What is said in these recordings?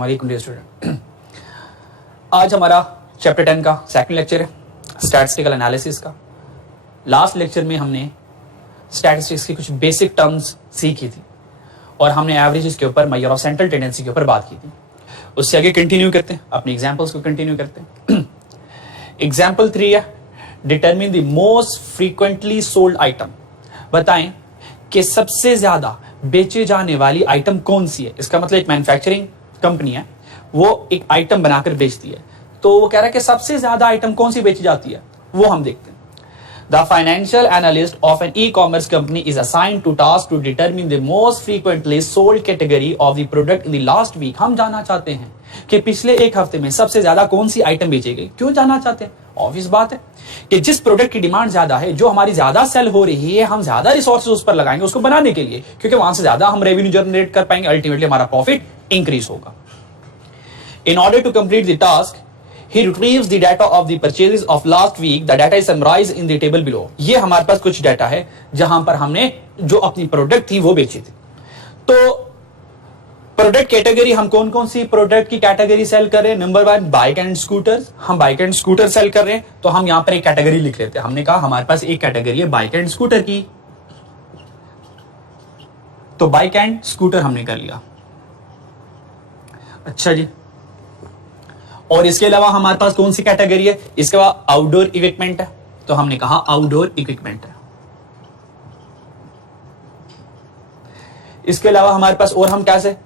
वालेकुम dear student. आज हमारा चैप्टर 10 का सेकंड लेक्चर है स्टैटिस्टिकल एनालिसिस का। लास्ट लेक्चर में हमने स्टैटिस्टिक्स की कुछ बेसिक टर्म्स सीखी थी और हमने एवरेजेस के ऊपर, मेजर ऑफ सेंट्रल टेंडेंसी के ऊपर बात की थी। उससे आगे कंटिन्यू करते हैं, अपने एग्जांपल्स को कंटिन्यू करते हैं। एग्जांपल 3 है, determine the most frequently sold item. बताएं कि सबसे ज्यादा बेचे जाने वाली आइटम कौन सी है। इसका मतलब एक मैन्युफैक्चरिंग कंपनी है, वो एक आइटम बनाकर बेचती है, तो वो कह रहा है कि सबसे ज्यादा आइटम कौन सी बेची जाती है, वो हम देखते हैं। The financial analyst of an e-commerce company is assigned to task to determine the most frequently sold category of the product in the last week। हम जानना चाहते हैं कि पिछले एक हफ्ते में सबसे ज्यादा कौन सी आइटम बेची गई। क्यों जानना चाहते हैं? ऑब्वियस बात है कि जिस प्रोडक्ट की डिमांड ज्यादा है, जो हमारी ज्यादा सेल हो रही है, हम ज्यादा रिसोर्सेज उस पर लगाएंगे उसको बनाने के लिए, क्योंकि वहां से ज्यादा हम रेवेन्यू जनरेट कर पाएंगे, अल्टीमेटली हमारा प्रॉफिट इंक्रीज होगा। In order to complete the task, he retrieves the data of the purchases of last week. The data is summarized in the table below। ये हमारे पास कुछ डाटा है जहां पर हमने जो अपनी प्रोडक्ट थी वो बेची थी। तो प्रोडक्ट कैटेगरी, हम कौन कौन सी प्रोडक्ट की कैटेगरी सेल कर रहे हैं। Number 1 bike and scooter. हम बाइक एंड स्कूटर सेल कर रहे हैं, तो हम यहां पर एक कैटेगरी लिख लेते हैं। हमने कहा हमारे पास एक कैटेगरी है बाइक एंड स्कूटर की, तो बाइक एंड स्कूटर हमने कर लिया। अच्छा जी, और इसके अलावा हमारे पास कौन सी कैटेगरी है? इसके अलावा आउटडोर इक्विपमेंट है, तो हमने कहा आउटडोर इक्विपमेंट है। इसके अलावा हमारे पास और हम क्या से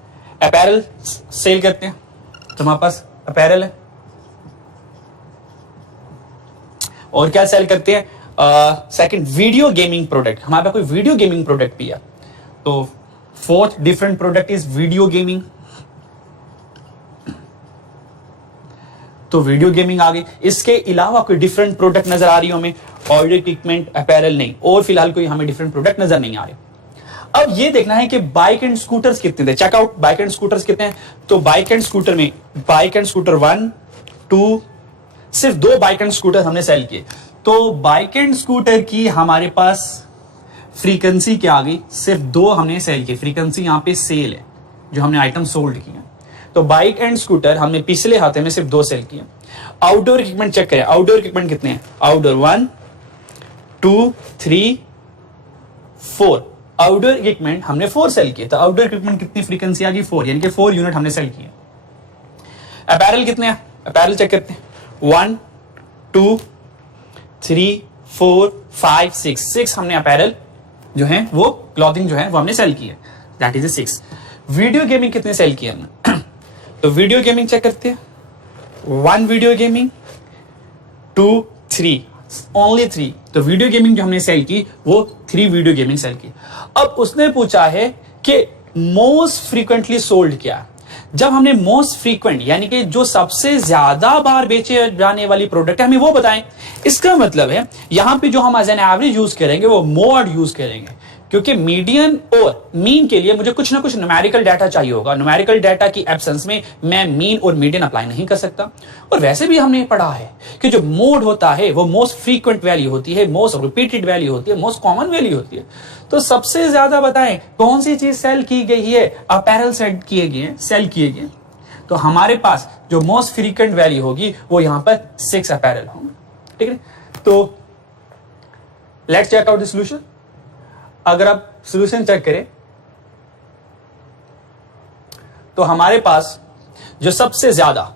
अपैरल सेल करते हैं, तो हमारे पास अपैरल है। और क्या सेल करते हैं? Second video gaming product. हमारे पास कोई वीडियो गेमिंग प्रोडक्ट भी है, तो fourth different product is video gaming. तो वीडियो गेमिंग आ गई। इसके अलावा कोई डिफरेंट प्रोडक्ट नजर आ रही हो हमें? ऑडियो इक्विपमेंट, अपैरल नहीं, और फिलहाल कोई हमें डिफरेंट प्रोडक्ट नजर नहीं आ रहे। अब ये देखना है कि बाइक एंड स्कूटर्स कितने थे। चेकआउट बाइक एंड स्कूटर्स कितने हैं। तो बाइक एंड स्कूटर में बाइक एंड स्कूटर 1 2, सिर्फ 2 बाइक एंड स्कूटर हमने सेल किए। तो बाइक एंड स्कूटर की हमारे पास फ्रीक्वेंसी क्या आ गई? सिर्फ 2 हमने सेल किए। फ्रीक्वेंसी यहां पे सेल है, जो हमने आइटम सोल्ड किए। तो बाइक एंड स्कूटर हमने पिछले हफ्ते में सिर्फ 2 सेल किए। आउटडोर इक्विपमेंट चेक करें। आउटडोर इक्विपमेंट कितने हैं? आउटडोर 1 2 3 4। आउटडोर इक्विपमेंट हमने 4 सेल किए। तो आउटडोर इक्विपमेंट कितनी फ्रीक्वेंसी आ गई? 4, यानी कि 4 यूनिट हमने सेल किए। अपैरल कितने हैं? अपैरल चेक करते हैं। 1 2 3 4 5 6 हमने अपैरल जो है वो क्लॉथिंग जो है वो हमने सेल की है, दैट इज 6। वीडियो गेमिंग कितने सेल किए हमने? तो वीडियो गेमिंग चेक करते हैं। 1 वीडियो गेमिंग, 2 3, ओनली 3। तो वीडियो गेमिंग जो हमने सेल की वो 3 वीडियो गेमिंग सेल की। अब उसने पूछा है कि मोस्ट फ्रीक्वेंटली सोल्ड क्या है। जब हमने मोस्ट फ्रीक्वेंट यानी कि जो सबसे ज्यादा बार बेचे जाने वाली प्रोडक्ट है, हमें वो बताएं। इसका मतलब है यहां पे जो हम एज एन एवरेज यूज करेंगे वो मोड यूज करेंगे, क्योंकि मीडियन और मीन के लिए मुझे कुछ ना कुछ न्यूमेरिकल डाटा चाहिए होगा। न्यूमेरिकल डाटा की एब्सेंस में मैं मीन और मीडियन अप्लाई नहीं कर सकता। और वैसे भी हमने पढ़ा है कि जो मोड होता है वो मोस्ट फ्रीक्वेंट वैल्यू होती है, मोस्ट रिपीटेड वैल्यू होती है, मोस्ट कॉमन वैल्यू होती है। तो सबसे ज्यादा बताएं कौन सी चीज सेल की गई है? अपैरल सेल किए गए, सेल किए गए। तो हमारे पास जो मोस्ट फ्रीक्वेंट वैल्यू होगी वो यहां पर 6 अपैरल होंगे। ठीक है, तो let's check out the solution. अगर आप सॉल्यूशन चेक करें तो हमारे पास जो सबसे ज्यादा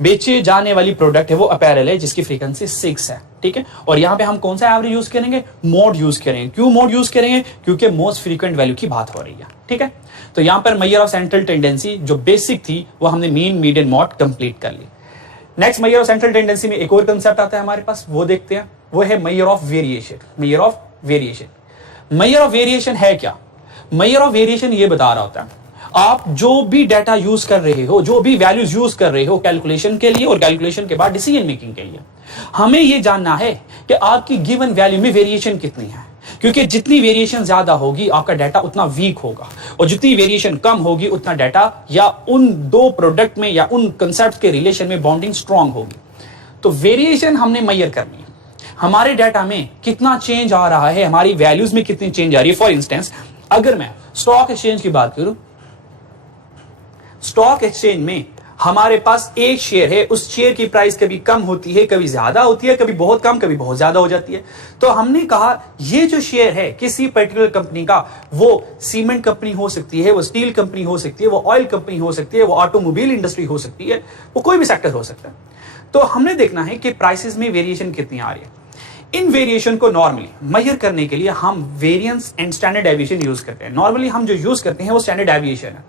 बेचे जाने वाली प्रोडक्ट है वो अपैरल है, जिसकी फ्रीक्वेंसी 6 है। ठीक है, और यहां पे हम कौन सा एवरेज यूज करेंगे? मोड यूज करेंगे। क्यों मोड यूज करेंगे? क्योंकि मोस्ट फ्रीक्वेंट वैल्यू की बात हो रही है। ठीक है, तो यहां पर मेजर ऑफ सेंट्रल टेंडेंसी जो बेसिक थी वो हमने मीन मीडियन मॉड कंप्लीट कर ली। Next measure of central tendency में एक और कंसेप्ट आता है हमारे पास, वो देखते हैं। वो है measure of variation. Measure of variation, measure of variation है क्या? मेजर ऑफ वेरिएशन ये बता रहा होता है आप जो भी डाटा यूज कर रहे हो, जो भी वैल्यूज यूज कर रहे हो कैलकुलेशन के लिए और कैलकुलेशन के बाद डिसीजन मेकिंग के लिए, हमें ये जानना है कि आपकी गिवन वैल्यू में वेरिएशन कितनी है। क्योंकि जितनी वेरिएशन ज्यादा होगी आपका डाटा उतना वीक होगा, और जितनी वेरिएशन कम होगी उतना डाटा या उन 2 प्रोडक्ट में या उन कंसेप्ट के रिलेशन में बॉन्डिंग स्ट्रांग होगी। तो वेरिएशन हमने मेजर करनी है। हमारे डाटा में कितना चेंज आ रहा है, हमारी वैल्यूज में कितनी चेंज आ रही है। फॉर इंस्टेंस अगर मैं स्टॉक एक्सचेंज की बात करूं स्टॉक एक्सचेंज में हमारे पास एक शेयर है, उस शेयर की प्राइस कभी कम होती है, कभी ज्यादा होती है, कभी बहुत कम, कभी बहुत ज्यादा हो जाती है। तो हमने कहा ये जो शेयर है किसी पर्टिकुलर कंपनी का, वो सीमेंट कंपनी हो सकती है, वो स्टील कंपनी हो सकती है, वो ऑयल कंपनी हो सकती है, वो ऑटोमोबाइल इंडस्ट्री हो सकती है, वो कोई भी सेक्टर हो सकता है। तो हमने देखना है कि प्राइसेस में वेरिएशन कितनी आ रही है। इन वेरिएशन को नॉर्मली मेजर करने के लिए हम variance and standard deviation use करते हैं। नॉर्मली हम जो यूज करते हैं वो स्टैंडर्ड डेविएशन है।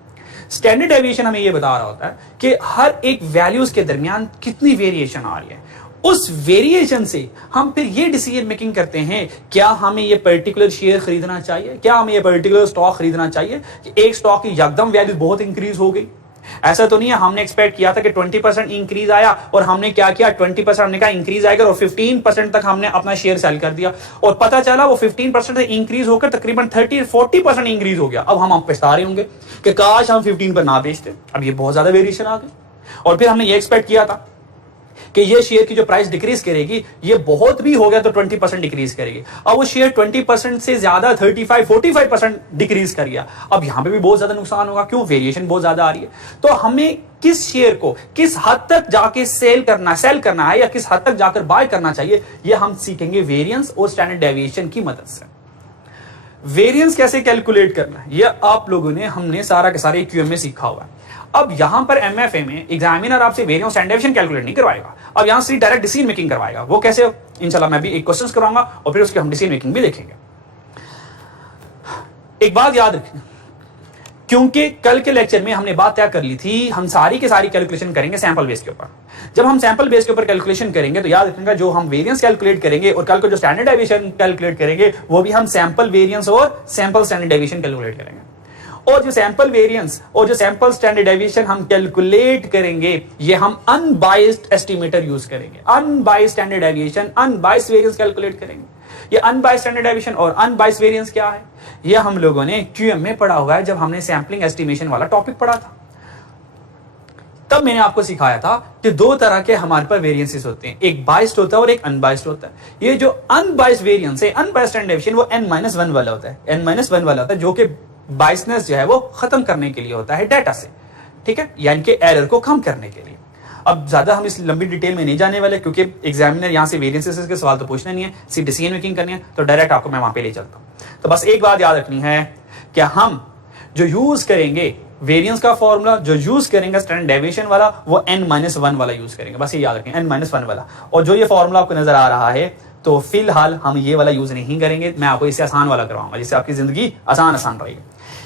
स्टैंडर्ड डेविएशन हमें यह बता रहा होता है कि हर एक वैल्यूज के दरमियान कितनी वेरिएशन आ रही है। उस वेरिएशन से हम फिर ये डिसीजन मेकिंग करते हैं, क्या हमें ये पर्टिकुलर शेयर खरीदना चाहिए, क्या हमें ये पर्टिकुलर स्टॉक खरीदना चाहिए। कि एक स्टॉक की एकदम वैल्यू बहुत इंक्रीज हो गई, ऐसा तो नहीं है। हमने एक्सपेक्ट किया था कि 20% इंक्रीज आया और हमने क्या किया, 20% हमने कहा इंक्रीज आएगा और 15% तक हमने अपना शेयर सेल कर दिया और पता चला वो 15% से इंक्रीज होकर तकरीबन 30-40% इंक्रीज हो गया। अब हम पछता रहे होंगे कि काश हम 15 पर ना बेचते। अब ये बहुत ज्यादा वेरिएशन आ गई। और फिर हमने ये एक्सपेक्ट किया था कि ये शेयर की जो प्राइस डिक्रीज करेगी, ये बहुत भी हो गया तो 20% डिक्रीज करेगी। अब वो शेयर 20% से ज्यादा 35-45% डिक्रीज कर गया। अब यहां पे भी बहुत ज्यादा नुकसान होगा। क्यों? वेरिएशन बहुत ज्यादा आ रही है। तो हमें किस शेयर को किस हद तक जाके सेल करना है या किस हद तक जाकर बाय करना चाहिए, ये हम सीखेंगे वेरिएंस और स्टैंडर्ड डेविएशन की मदद से। वेरिएंस कैसे कैलकुलेट करना है, ये आप लोगों ने हमने सारा के सारे क्यूएम में सीखा हुआ है। अब यहां पर एमएफए में एग्जामिनर आपसे वेरिएंस स्टैंडर्ड डेविएशन कैलकुलेट नहीं करवाएगा। अब यहां से डायरेक्ट डिसीजन मेकिंग करवाएगा। वो कैसे? इंशाल्लाह मैं भी एक क्वेश्चंस करवाऊंगा और फिर उसके हम डिसीजन मेकिंग भी देखेंगे। एक बात याद रखें, क्योंकि कल के लेक्चर में हमने बात तय कर ली थी, हम सारी के सारी कैलकुलेशन करेंगे सैंपल बेस के ऊपर। जब हम सैंपल बेस के ऊपर कैलकुलेशन करेंगे तो याद रखिएगा, जो हम वेरिएंस कैलकुलेट करेंगे और कल को जो स्टैंडर्ड डेविएशन कैलकुलेट करेंगे वो भी हम सैंपल वेरिएंस और सैंपल स्टैंडर्ड डेविएशन कैलकुलेट करेंगे। और जो सैंपल वेरिएंस और जो सैंपल स्टैंडर्ड डेविएशन हम कैलकुलेट करेंगे, ये हम अनबाइस्ड एस्टिमेटर यूज करेंगे। Unbiased standard deviation, unbiased variance calculate करेंगे। ये अनबाइस्ड स्टैंडर्ड डेविएशन और अनबाइस्ड वेरिएंस क्या है, ये हम लोगों ने क्यूएम में पढ़ा हुआ है जब हमने सैंपलिंग एस्टिमेशन वाला टॉपिक पढ़ा था। तब मैंने आपको सिखाया था कि दो तरह के हमारे पास वेरिएंसेस होते हैं, एक बाइस्ड होता है और एक अनबाइस्ड होता है। ये जो अनबाइस्ड वेरिएंस है, अनबाइस्ड स्टैंडर्ड डेविएशन, वो n-1 वाला होता है। n-1 वाला होता है जो कि बाइसनेस जो है वो खत्म करने के लिए होता है डाटा से, ठीक है, यानी कि एरर को कम करने के लिए। अब ज्यादा हम इस लंबी डिटेल में नहीं जाने वाले क्योंकि एग्जामिनर यहां से वेरिएंसेस के सवाल तो पूछना नहीं है, सिर्फ डिसीजन मेकिंग करनी है, तो डायरेक्ट आपको मैं वहां पे ले चलता हूं। तो बस एक बात याद रखनी है कि हम जो यूज करेंगे वेरिएंस का फॉर्मूला, जो यूज करेंगे स्टैंडर्ड डेविएशन वाला, वो n-1 वाला यूज करेंगे। बस ये याद रखें, n-1 वाला। और जो ये फॉर्मूला आपको नजर आ रहा है, तो फिलहाल हम ये वाला यूज नहीं करेंगे, मैं आपको इससे आसान वाला करवाऊंगा जिससे आपकी जिंदगी आसान रहेगी।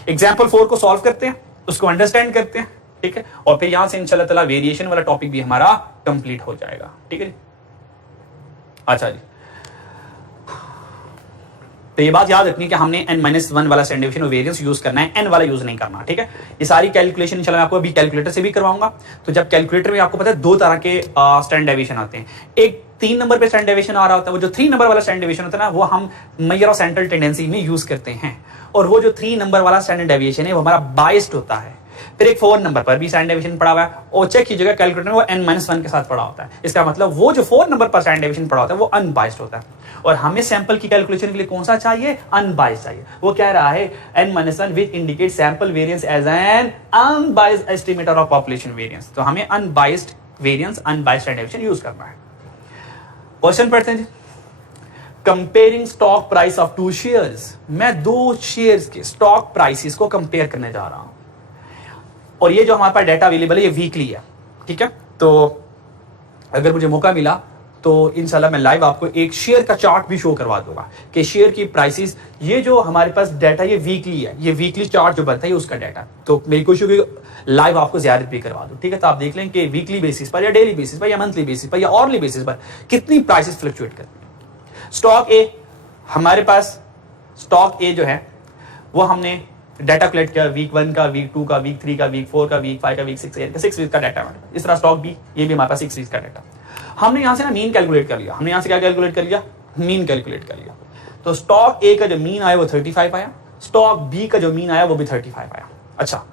एग्जाम्पल 4 को सॉल्व करते हैं, उसको अंडरस्टैंड करते हैं, ठीक है, और फिर यहां से इंशाल्लाह ताला वेरिएशन वाला टॉपिक भी हमारा कंप्लीट हो जाएगा। ठीक है जी, अच्छा जी। तो ये बात याद रखनी कि हमने n-1 वाला स्टैंडर्ड डेविएशन और वेरिएंस यूज करना है, n वाला यूज नहीं करना। ठीक है, ये सारी कैलकुलेशन इंशाल्लाह मैं आपको अभी कैलकुलेटर से भी करवाऊंगा। तो जब कैलकुलेटर में आपको पता है दो तरह के स्टैंडर्ड डेविएशन आते हैं, एक 3 नंबर पे स्टैंडर्ड डेविएशन आ रहा होता है, वो जो 3 नंबर वाला स्टैंडर्ड डेविएशन होता है ना, वो हम मेजर ऑफ सेंट्रल टेंडेंसी में यूज करते हैं। और वो जो 3 नंबर वाला स्टैंडर्ड डेविएशन है वो हमारा बाइस्ड होता है। फिर एक 4 नंबर पर भी स्टैंडर्ड डेविएशन पड़ा हुआ है और चेक कीजिएगा कैलकुलेटर में वो n-1 के साथ पड़ा होता है। इसका मतलब वो जो 4 नंबर पर स्टैंडर्ड डेविएशन पड़ा होता है वो अनबाइस्ड होता है। और हमें सैंपल की कैलकुलेशन के लिए कौन सा चाहिए? अनबाइस्ड चाहिए। वो कह रहा है n-1 which indicate sample variance as an unbiased estimator of population variance. तो हमें unbiased variance, unbiased standard deviation use करना है। क्वेश्चन पढ़ते हैं जी। Comparing stock price of 2 shares. मैं 2 शेयर्स के स्टॉक प्राइसेस को कंपेयर करने जा रहा हूं और ये जो हमारे पास डाटा अवेलेबल है ये वीकली है। ठीक है, तो अगर मुझे मौका मिला तो इंशाल्लाह मैं लाइव आपको एक शेयर का चार्ट भी शो करवा दूंगा कि शेयर की प्राइसेस, ये जो हमारे पास डाटा ये वीकली है, ये वीकली चार्ट जो बनता है उसका डाटा। तो मेरी कोशिश होगी लाइव आपको ज़ियारत भी करवा दूं। ठीक है, तो आप देख लें कि वीकली बेसिस पर या डेली बेसिस पर या मंथली बेसिस पर या ऑर्ली बेसिस पर कितनी प्राइसेस फ्लक्चुएट करती है। स्टॉक ए, हमारे पास स्टॉक ए जो है वो हमने डाटा कलेक्ट किया वीक 1 का, वीक 2 का, वीक 3 का, वीक 4 का, वीक 5 का, वीक 6 वीक का डाटा। इस तरह स्टॉक बी, ये भी हमारे पास 6 वीक का डाटा। हमने यहां से ना मीन कैलकुलेट कर लिया। हमने यहां से क्या कैलकुलेट कर लिया? मीन कैलकुलेट कर लिया। तो स्टॉक ए का जो मीन आया वो 35 आया, स्टॉक बी का जो मीन आया वो भी 35 आया। अच्छा,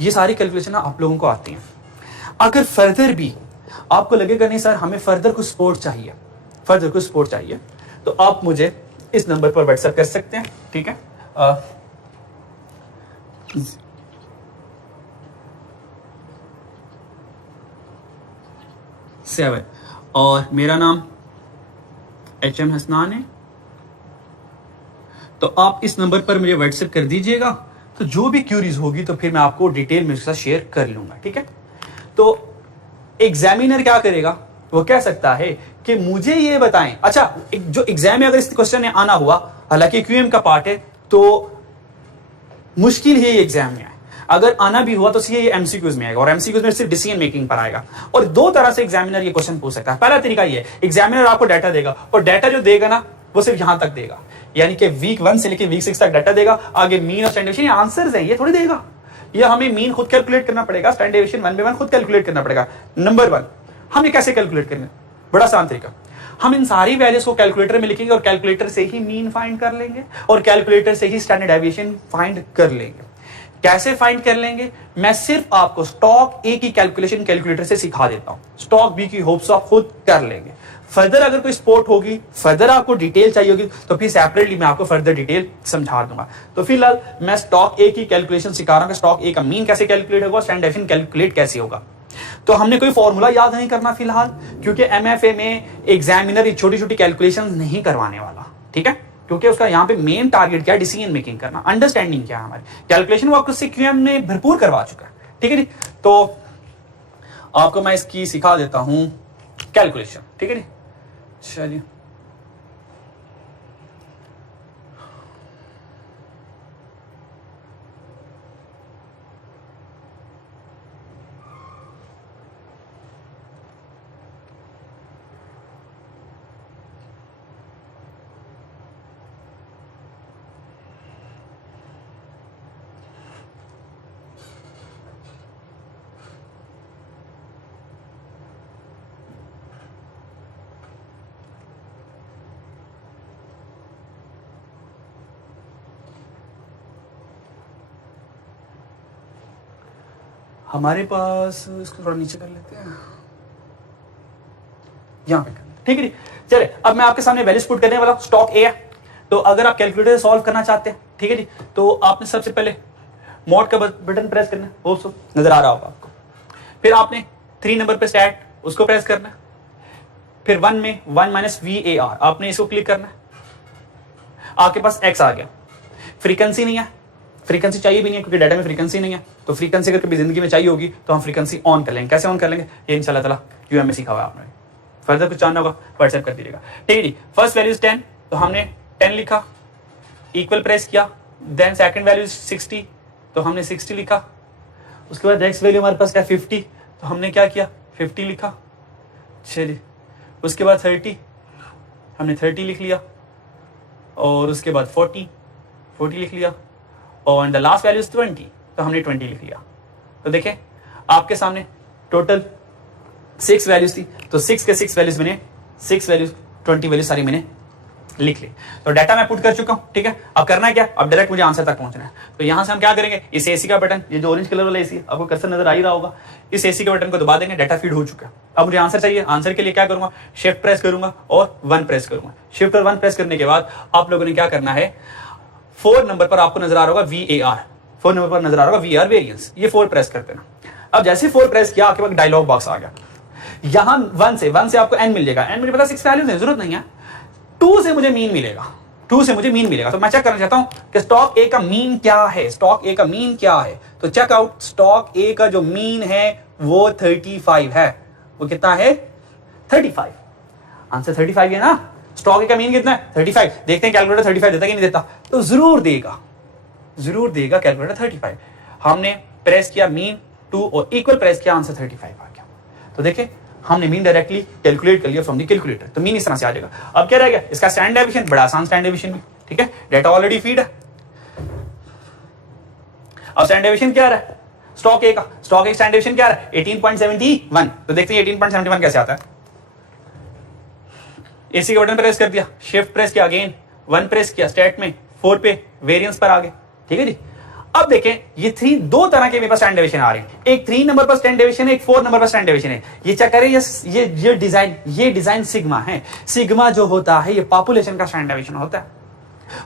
ये सारी कैलकुलेशन आप लोगों को आती हैं। अगर फर्दर भी आपको लगेगा नहीं सर हमें फर्दर कुछ सपोर्ट चाहिए, फर्दर कुछ सपोर्ट चाहिए, तो आप मुझे इस नंबर पर व्हाट्सएप कर सकते हैं। ठीक है, 7 और मेरा नाम HM हसनान है। तो आप इस नंबर पर मुझे व्हाट्सएप कर दीजिएगा, तो जो भी क्यूरीज होगी तो फिर मैं आपको डिटेल में उसके साथ शेयर कर लूंगा, ठीक है। तो एग्जामिनर क्या करेगा, वो कह सकता है कि मुझे ये बताएं, अच्छा जो एग्जाम में अगर इस क्वेश्चन में आना हुआ, हालांकि क्यूएम का पार्ट है तो मुश्किल ही एग्जाम में आए, अगर आना भी हुआ तो ये एमसीक्यूज में आएगा और एमसीक्यूज में सिर्फ डिसीजन मेकिंग पर आएगा। और दो तरह से एग्जामिनर ये क्वेश्चन पूछ सकता है। पहला तरीका ये, एग्जामिनर आपको डाटा देगा और डाटा जो देगा ना वो सिर्फ यहां तक देगा, यानी कि वीक 1 से लेकर वीक 6 तक डाटा देगा, आगे मीन और स्टैंडर्ड डेविएशन आंसर्स है ये थोड़ी देगा, ये हमें मीन खुद कैलकुलेट करना पड़ेगा, स्टैंडर्ड डेविएशन 1 by 1 खुद कैलकुलेट करना पड़ेगा। नंबर 1 हम ये कैसे कैलकुलेट करेंगे, बड़ा आसान तरीका, हम इन सारी वैल्यूज को कैलकुलेटर में लिखेंगे और कैलकुलेटर से ही मीन फाइंड कर लेंगे और कैलकुलेटर से ही स्टैंडर्ड डेविएशन फाइंड कर लेंगे। कैसे फाइंड कर लेंगे, मैं सिर्फ आपको स्टॉक ए की कैलकुलेशन कैलकुलेटर से सिखा देता हूं, स्टॉक बी की होप्स आप खुद कर लेंगे। फर्दर अगर कोई स्पोर्ट होगी, फर्दर आपको डिटेल चाहिए होगी तो फिर सेपरेटली मैं आपको फर्दर डिटेल समझा दूंगा। तो फिलहाल मैं स्टॉक ए की कैलकुलेशन सिखा रहा हूं कि स्टॉक ए का मीन कैसे कैलकुलेट होगा, स्टैंडर्ड डेविएशन कैलकुलेट कैसे होगा। तो हमने कोई फॉर्मूला याद नहीं करना फिलहाल, क्योंकि एमएफए में एग्जामिनर छोटी छोटी कैलकुलेशन नहीं करवाने वाला, ठीक है, क्योंकि उसका यहाँ पे मेन टारगेट क्या है, डिसीजन मेकिंग करना, अंडरस्टैंडिंग क्या है हमारी, कैलकुलेशन वो आपको क्यूएम ने भरपूर करवा चुका है, ठीक है जी। तो आपको मैं इसकी सिखा देता हूं कैलकुलेशन, ठीक है जी। चलिए हमारे पास, इसको थोड़ा नीचे कर लेते हैं, यहां पे कर, ठीक है जी। चलिए अब मैं आपके सामने वैल्यूज पुट करने वाला, स्टॉक ए है, तो अगर आप कैलकुलेटर से सॉल्व करना चाहते हैं, ठीक है जी, तो आपने सबसे पहले मॉड का बटन प्रेस करना है, होप सो नजर आ रहा होगा आपको। फिर आपने 3 नंबर पे स्टैट उसको प्रेस करना है, फिर 1 में 1 माइनस VAR आपने इसको क्लिक करना है, आपके पास एक्स आ गया। फ्रीक्वेंसी नहीं है, फ्रीक्वेंसी चाहिए भी नहीं है क्योंकि डाटा में फ्रीक्वेंसी नहीं है, तो फ्रीक्वेंसी अगर कभी जिंदगी में चाहिए होगी तो हम फ्रीक्वेंसी ऑन कर लेंगे। कैसे ऑन कर लेंगे ये इंशाल्लाह ताला क्यूएम में सीखा हुआ है आपने, फर्दर कुछ जानना होगा व्हाट्सएप कर दीजिएगा, ठीक है जी। फर्स्ट वैल्यू 10, तो हमने 10 लिखा, इक्वल प्रेस किया, देन सेकंड वैल्यू 60, तो हमने 60 लिखा। उसके बाद नेक्स्ट वैल्यू हमारे पास क्या 50, तो हमने क्या किया 50 लिखा। चलिए उसके बाद 30, हमने 30 लिख लिया, और उसके बाद 40 लिख लिया, और द लास्ट वैल्यू 20, तो हमने 20 लिख लिया। तो देखें आपके सामने टोटल 6 वैल्यूज थी, तो 6 के 6 वैल्यूज मैंने 6 वैल्यूज 20 वैल्यूज सारी मैंने लिख ली। तो डाटा मैं पुट कर चुका हूं, ठीक है। अब करना है क्या, अब डायरेक्ट मुझे आंसर तक पहुंचना है। तो यहां से हम क्या करेंगे, इस एसी का बटन, ये जो ऑरेंज कलर वाला एसी आपको कर्सर नजर आ ही रहा होगा, इस एसी के बटन को दबा देंगे, डाटा फीड हो चुका है। अब मुझे आंसर चाहिए, आंसर के लिए क्या करूंगा, शिफ्ट प्रेस करूंगा और 1 प्रेस करूंगा। शिफ्ट और 1 प्रेस करने के बाद आप लोगों ने क्या करना है, 4 नंबर पर आपको नजर आ रहा होगा VAR, 4 नंबर पर नजर आ रहा होगा VR वेरिएंस, ये 4 प्रेस करते ना। अब जैसे 4 प्रेस किया आपके पास डायलॉग बॉक्स आ गया, यहां 1 से आपको n मिल जाएगा। n मुझे पता 6 वैल्यूज है, जरूरत नहीं है। 2 से मुझे मीन मिलेगा, 2 से मुझे मीन मिलेगा। तो मैं चेक करना चाहता हूं कि स्टॉक ए का मीन क्या है, स्टॉक ए का मीन क्या है। तो चेक आउट, स्टॉक ए का जो मीन है वो 35 है। वो कितना है 35, आंसर 35 है ना। स्टॉक ए का मीन कितना है 35। देखते हैं कैलकुलेटर 35 देता कि नहीं देता, तो जरूर देगा कैलकुलेटर 35। हमने प्रेस किया मीन 2 और इक्वल प्रेस किया, आंसर 35 आ गया। तो देखें हमने मीन डायरेक्टली कैलकुलेट कर लिया फ्रॉम द कैलकुलेटर, तो मीन इस तरह से आ जाएगा। अब क्या रह गया, इसका स्टैंडर्ड डेविएशन, बड़ा आसान स्टैंडर्ड डेविएशन भी, ठीक है, डाटा ऑलरेडी फीड है। अब स्टैंडर्ड डेविएशन क्या रहा है स्टॉक ए का, स्टॉक ए स्टैंडर्ड डेविएशन क्या रहा है 18.71। तो देखते हैं 18.71 कैसे आता है। एसी का बटन प्रेस कर दिया, शिफ्ट प्रेस किया, अगेन 1 प्रेस किया, स्टैट में 4 पे वेरिएंस पर आ गए, ठीक है जी। अब देखें ये 2 तरह के मेरे पास स्टैंडर्ड डेविएशन आ रहे हैं, एक 3 नंबर पर स्टैंडर्ड डेविएशन है, एक 4 नंबर पर स्टैंडर्ड डेविएशन है। ये चेक करें, ये डिजाइन सिग्मा है। सिग्मा जो होता है ये पॉपुलेशन का स्टैंडर्ड डेविएशन होता है,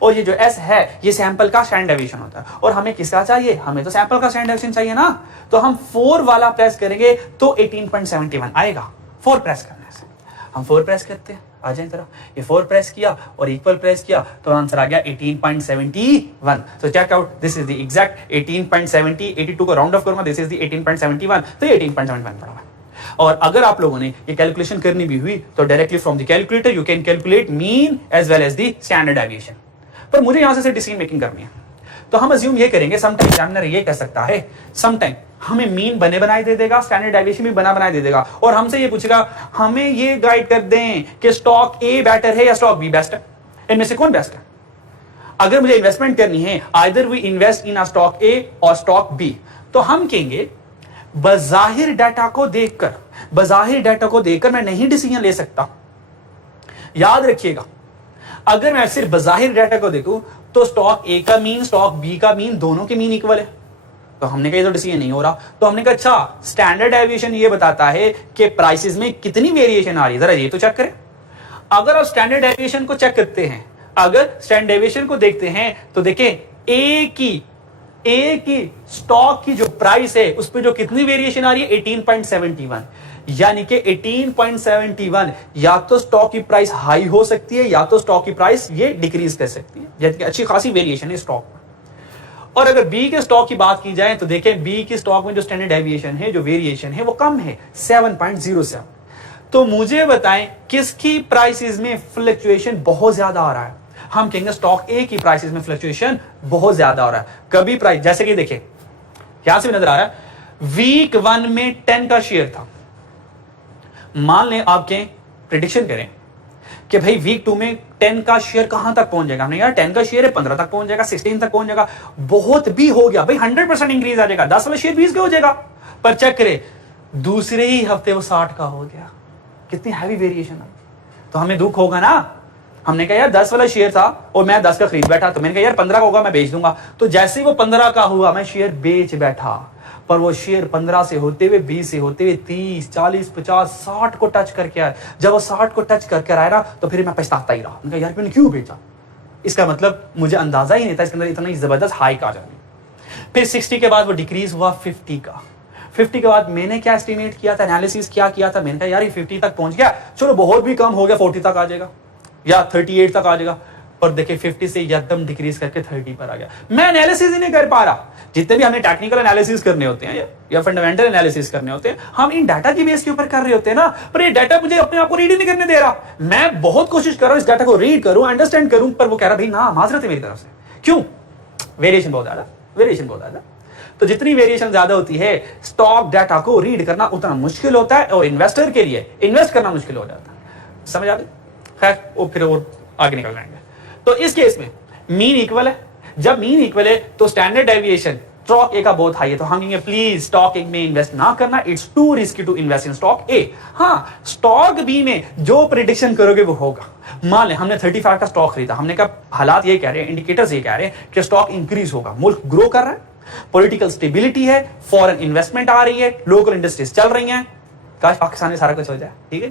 और ये जो एस है ये सैंपल का स्टैंडर्ड डेविएशन होता है। और हमें किसका चाहिए, हमें तो सैंपल का स्टैंडर्ड डेविएशन चाहिए ना। तो हम 4 वाला प्रेस करेंगे तो 18.71 आएगा। 4 प्रेस करने से। हम 4 प्रेस करते हैं, आ जाए तरह, ये 4 प्रेस किया और इक्वल प्रेस किया तो आंसर आ गया 18.71। तो check out, this is the exact 18.70, 82 को राउंड ऑफ करूंगा, दिस इज द 18.71, तो 18.71 पड़ा हुआ। और अगर आप लोगों ने ये कैलकुलेशन करनी भी हुई तो directly from the calculator you can calculate mean as well as the standard deviation. पर मुझे यहां से डिसीजन मेकिंग करनी है, तो हम अज्यूम ये करेंगे, समटाइम एग्जामिनर ये कह सकता है, समटाइम हमें मीन बने बनाए दे देगा, स्टैंडर्ड डेविएशन भी बना बनाए दे देगा, और हमसे ये पूछेगा हमें ये गाइड कर दें कि स्टॉक ए बेटर है या स्टॉक बी बेस्ट है, इनमें से कौन बेस्ट है। अगर मुझे इन्वेस्टमेंट करनी है, either we invest in a stock A or stock B, तो हम कहेंगे बज़ाहिर डाटा को देखकर, बज़ाहिर डाटा को देखकर मैं नहीं डिसीजन ले सकता। याद रखिएगा, अगर मैं सिर्फ बज़ाहिर डाटा को देखूं तो स्टॉक ए का मीन, स्टॉक बी का मीन, दोनों के मीन इक्वल है, तो हमने कहा ये तो डिसीजन नहीं हो रहा। तो हमने कहा अच्छा, स्टैंडर्ड डेविएशन ये बताता है कि प्राइसेस में कितनी वेरिएशन आ रही है, जरा ये तो चेक करें। अगर आप स्टैंडर्ड डेविएशन को चेक करते हैं, अगर स्टैंडर्ड डेविएशन को देखते हैं तो देखें ए की स्टॉक की जो प्राइस है उस पर जो कितनी वेरिएशन आ रही है 18.71, यानी कि 18.71 या तो स्टॉक की प्राइस हाई हो सकती है या तो स्टॉक की प्राइस ये डिक्रीज कर सकती है, यानी कि अच्छी खासी वेरिएशन है स्टॉक में। और अगर बी के स्टॉक की बात की जाए तो देखें बी के स्टॉक में जो स्टैंडर्ड डेविएशन है, जो वेरिएशन है वो कम है 7.07। तो मुझे बताएं किसकी प्राइसेस में फ्लक्चुएशन बहुत ज्यादा आ रहा है। हम कहेंगे स्टॉक ए की प्राइसेस में फ्लक्चुएशन बहुत ज्यादा हो रहा है। कभी प्राइस, जैसे कि देखिए यहां से भी नजर आ रहा है, वीक 1 में 10 का शेयर था, मान लें आपके प्रेडिक्शन करें कि भाई वीक 2 में 10 का शेयर कहां तक पहुंच जाएगा, हमने यार 10 का शेयर है 15 तक पहुंच जाएगा, 16 तक पहुंच जाएगा, बहुत भी हो गया भाई 100% इंक्रीज आ जाएगा, 10 वाला शेयर 20 का हो जाएगा। पर चेक करें दूसरे ही हफ्ते वो 60 का हो गया, कितनी हैवी वेरिएशन है, तो हमें दुख होगा ना। हमने कहा यार 10 वाला शेयर था और मैं 10 का खरीद बैठा, तो मैंने कहा यार 15 का होगा मैं बेच दूंगा, तो जैसे ही वो 15 का हुआ मैं शेयर बेच बैठा, पर वो शेयर 15 से होते हुए 20 से होते हुए 30, 40, 50, 60 को टच करके आया। जब वो 60 को टच करके आया ना तो फिर मैं पछताता ही रहा, मैंने कहा यार मैंने क्यों बेचा, इसका मतलब मुझे अंदाजा ही नहीं था इसके अंदर इतना जबरदस्त हाइक आ जाएगी। फिर 60 के बाद वो डिक्रीज हुआ 50 का, 50 के बाद मैंने क्या एस्टिमेट किया था, एनालिसिस क्या किया था, मैंने कहा यार ये 50 तक पहुंच गया, चलो बहुत भी कम हो गया 40 तक आ जाएगा या 38 तक आ जाएगा, पर देखिए 50 से एकदम डिक्रीज करके 30 पर आ गया। मैं एनालिसिस ही नहीं कर पा रहा। जितने भी हमने टेक्निकल एनालिसिस करने होते हैं या फंडामेंटल एनालिसिस करने होते हैं, हम इन डाटा की बेस के ऊपर कर रहे होते हैं ना, पर ये डाटा मुझे अपने आप को रीड ही नहीं करने दे रहा। मैं बहुत कोशिश कर रहा हूं इस डाटा को रीड करूं, अंडरस्टैंड करूं, पर वो कह रहा भाई ना, माजरत है मेरी तरफ से। क्यों? वेरिएशन बहुत ज्यादा, वेरिएशन बहुत ज्यादा। तो जितनी वेरिएशन ज्यादा होती है स्टॉक डाटा को रीड करना उतना मुश्किल होता है और इन्वेस्टर के लिए इन्वेस्ट करना मुश्किल हो जाता है। समझ आ गई? खैर वो फिर और आगे निकल जाएंगे। तो इस केस में मीन इक्वल है, जब मीन इक्वल है तो स्टैंडर्ड डेविएशन स्टॉक ए का बहुत हाई है, तो हम कहेंगे प्लीज स्टॉक ए में इन्वेस्ट ना करना, it's too risky to invest in stock A. हाँ, स्टॉक बी में जो प्रेडिक्शन करोगे वो होगा। मान ले हमने 35 का स्टॉक खरीदा, हमने कहा हालात ये कह रहे हैं, इंडिकेटर्स ये कह रहे हैं कि स्टॉक इंक्रीज होगा, मुल्क ग्रो कर रहा है, पॉलिटिकल स्टेबिलिटी है, फॉरेन इन्वेस्टमेंट आ रही है, लोकल इंडस्ट्रीज चल रही हैं, काश पाकिस्तान में सारा कुछ हो जाए, ठीक है।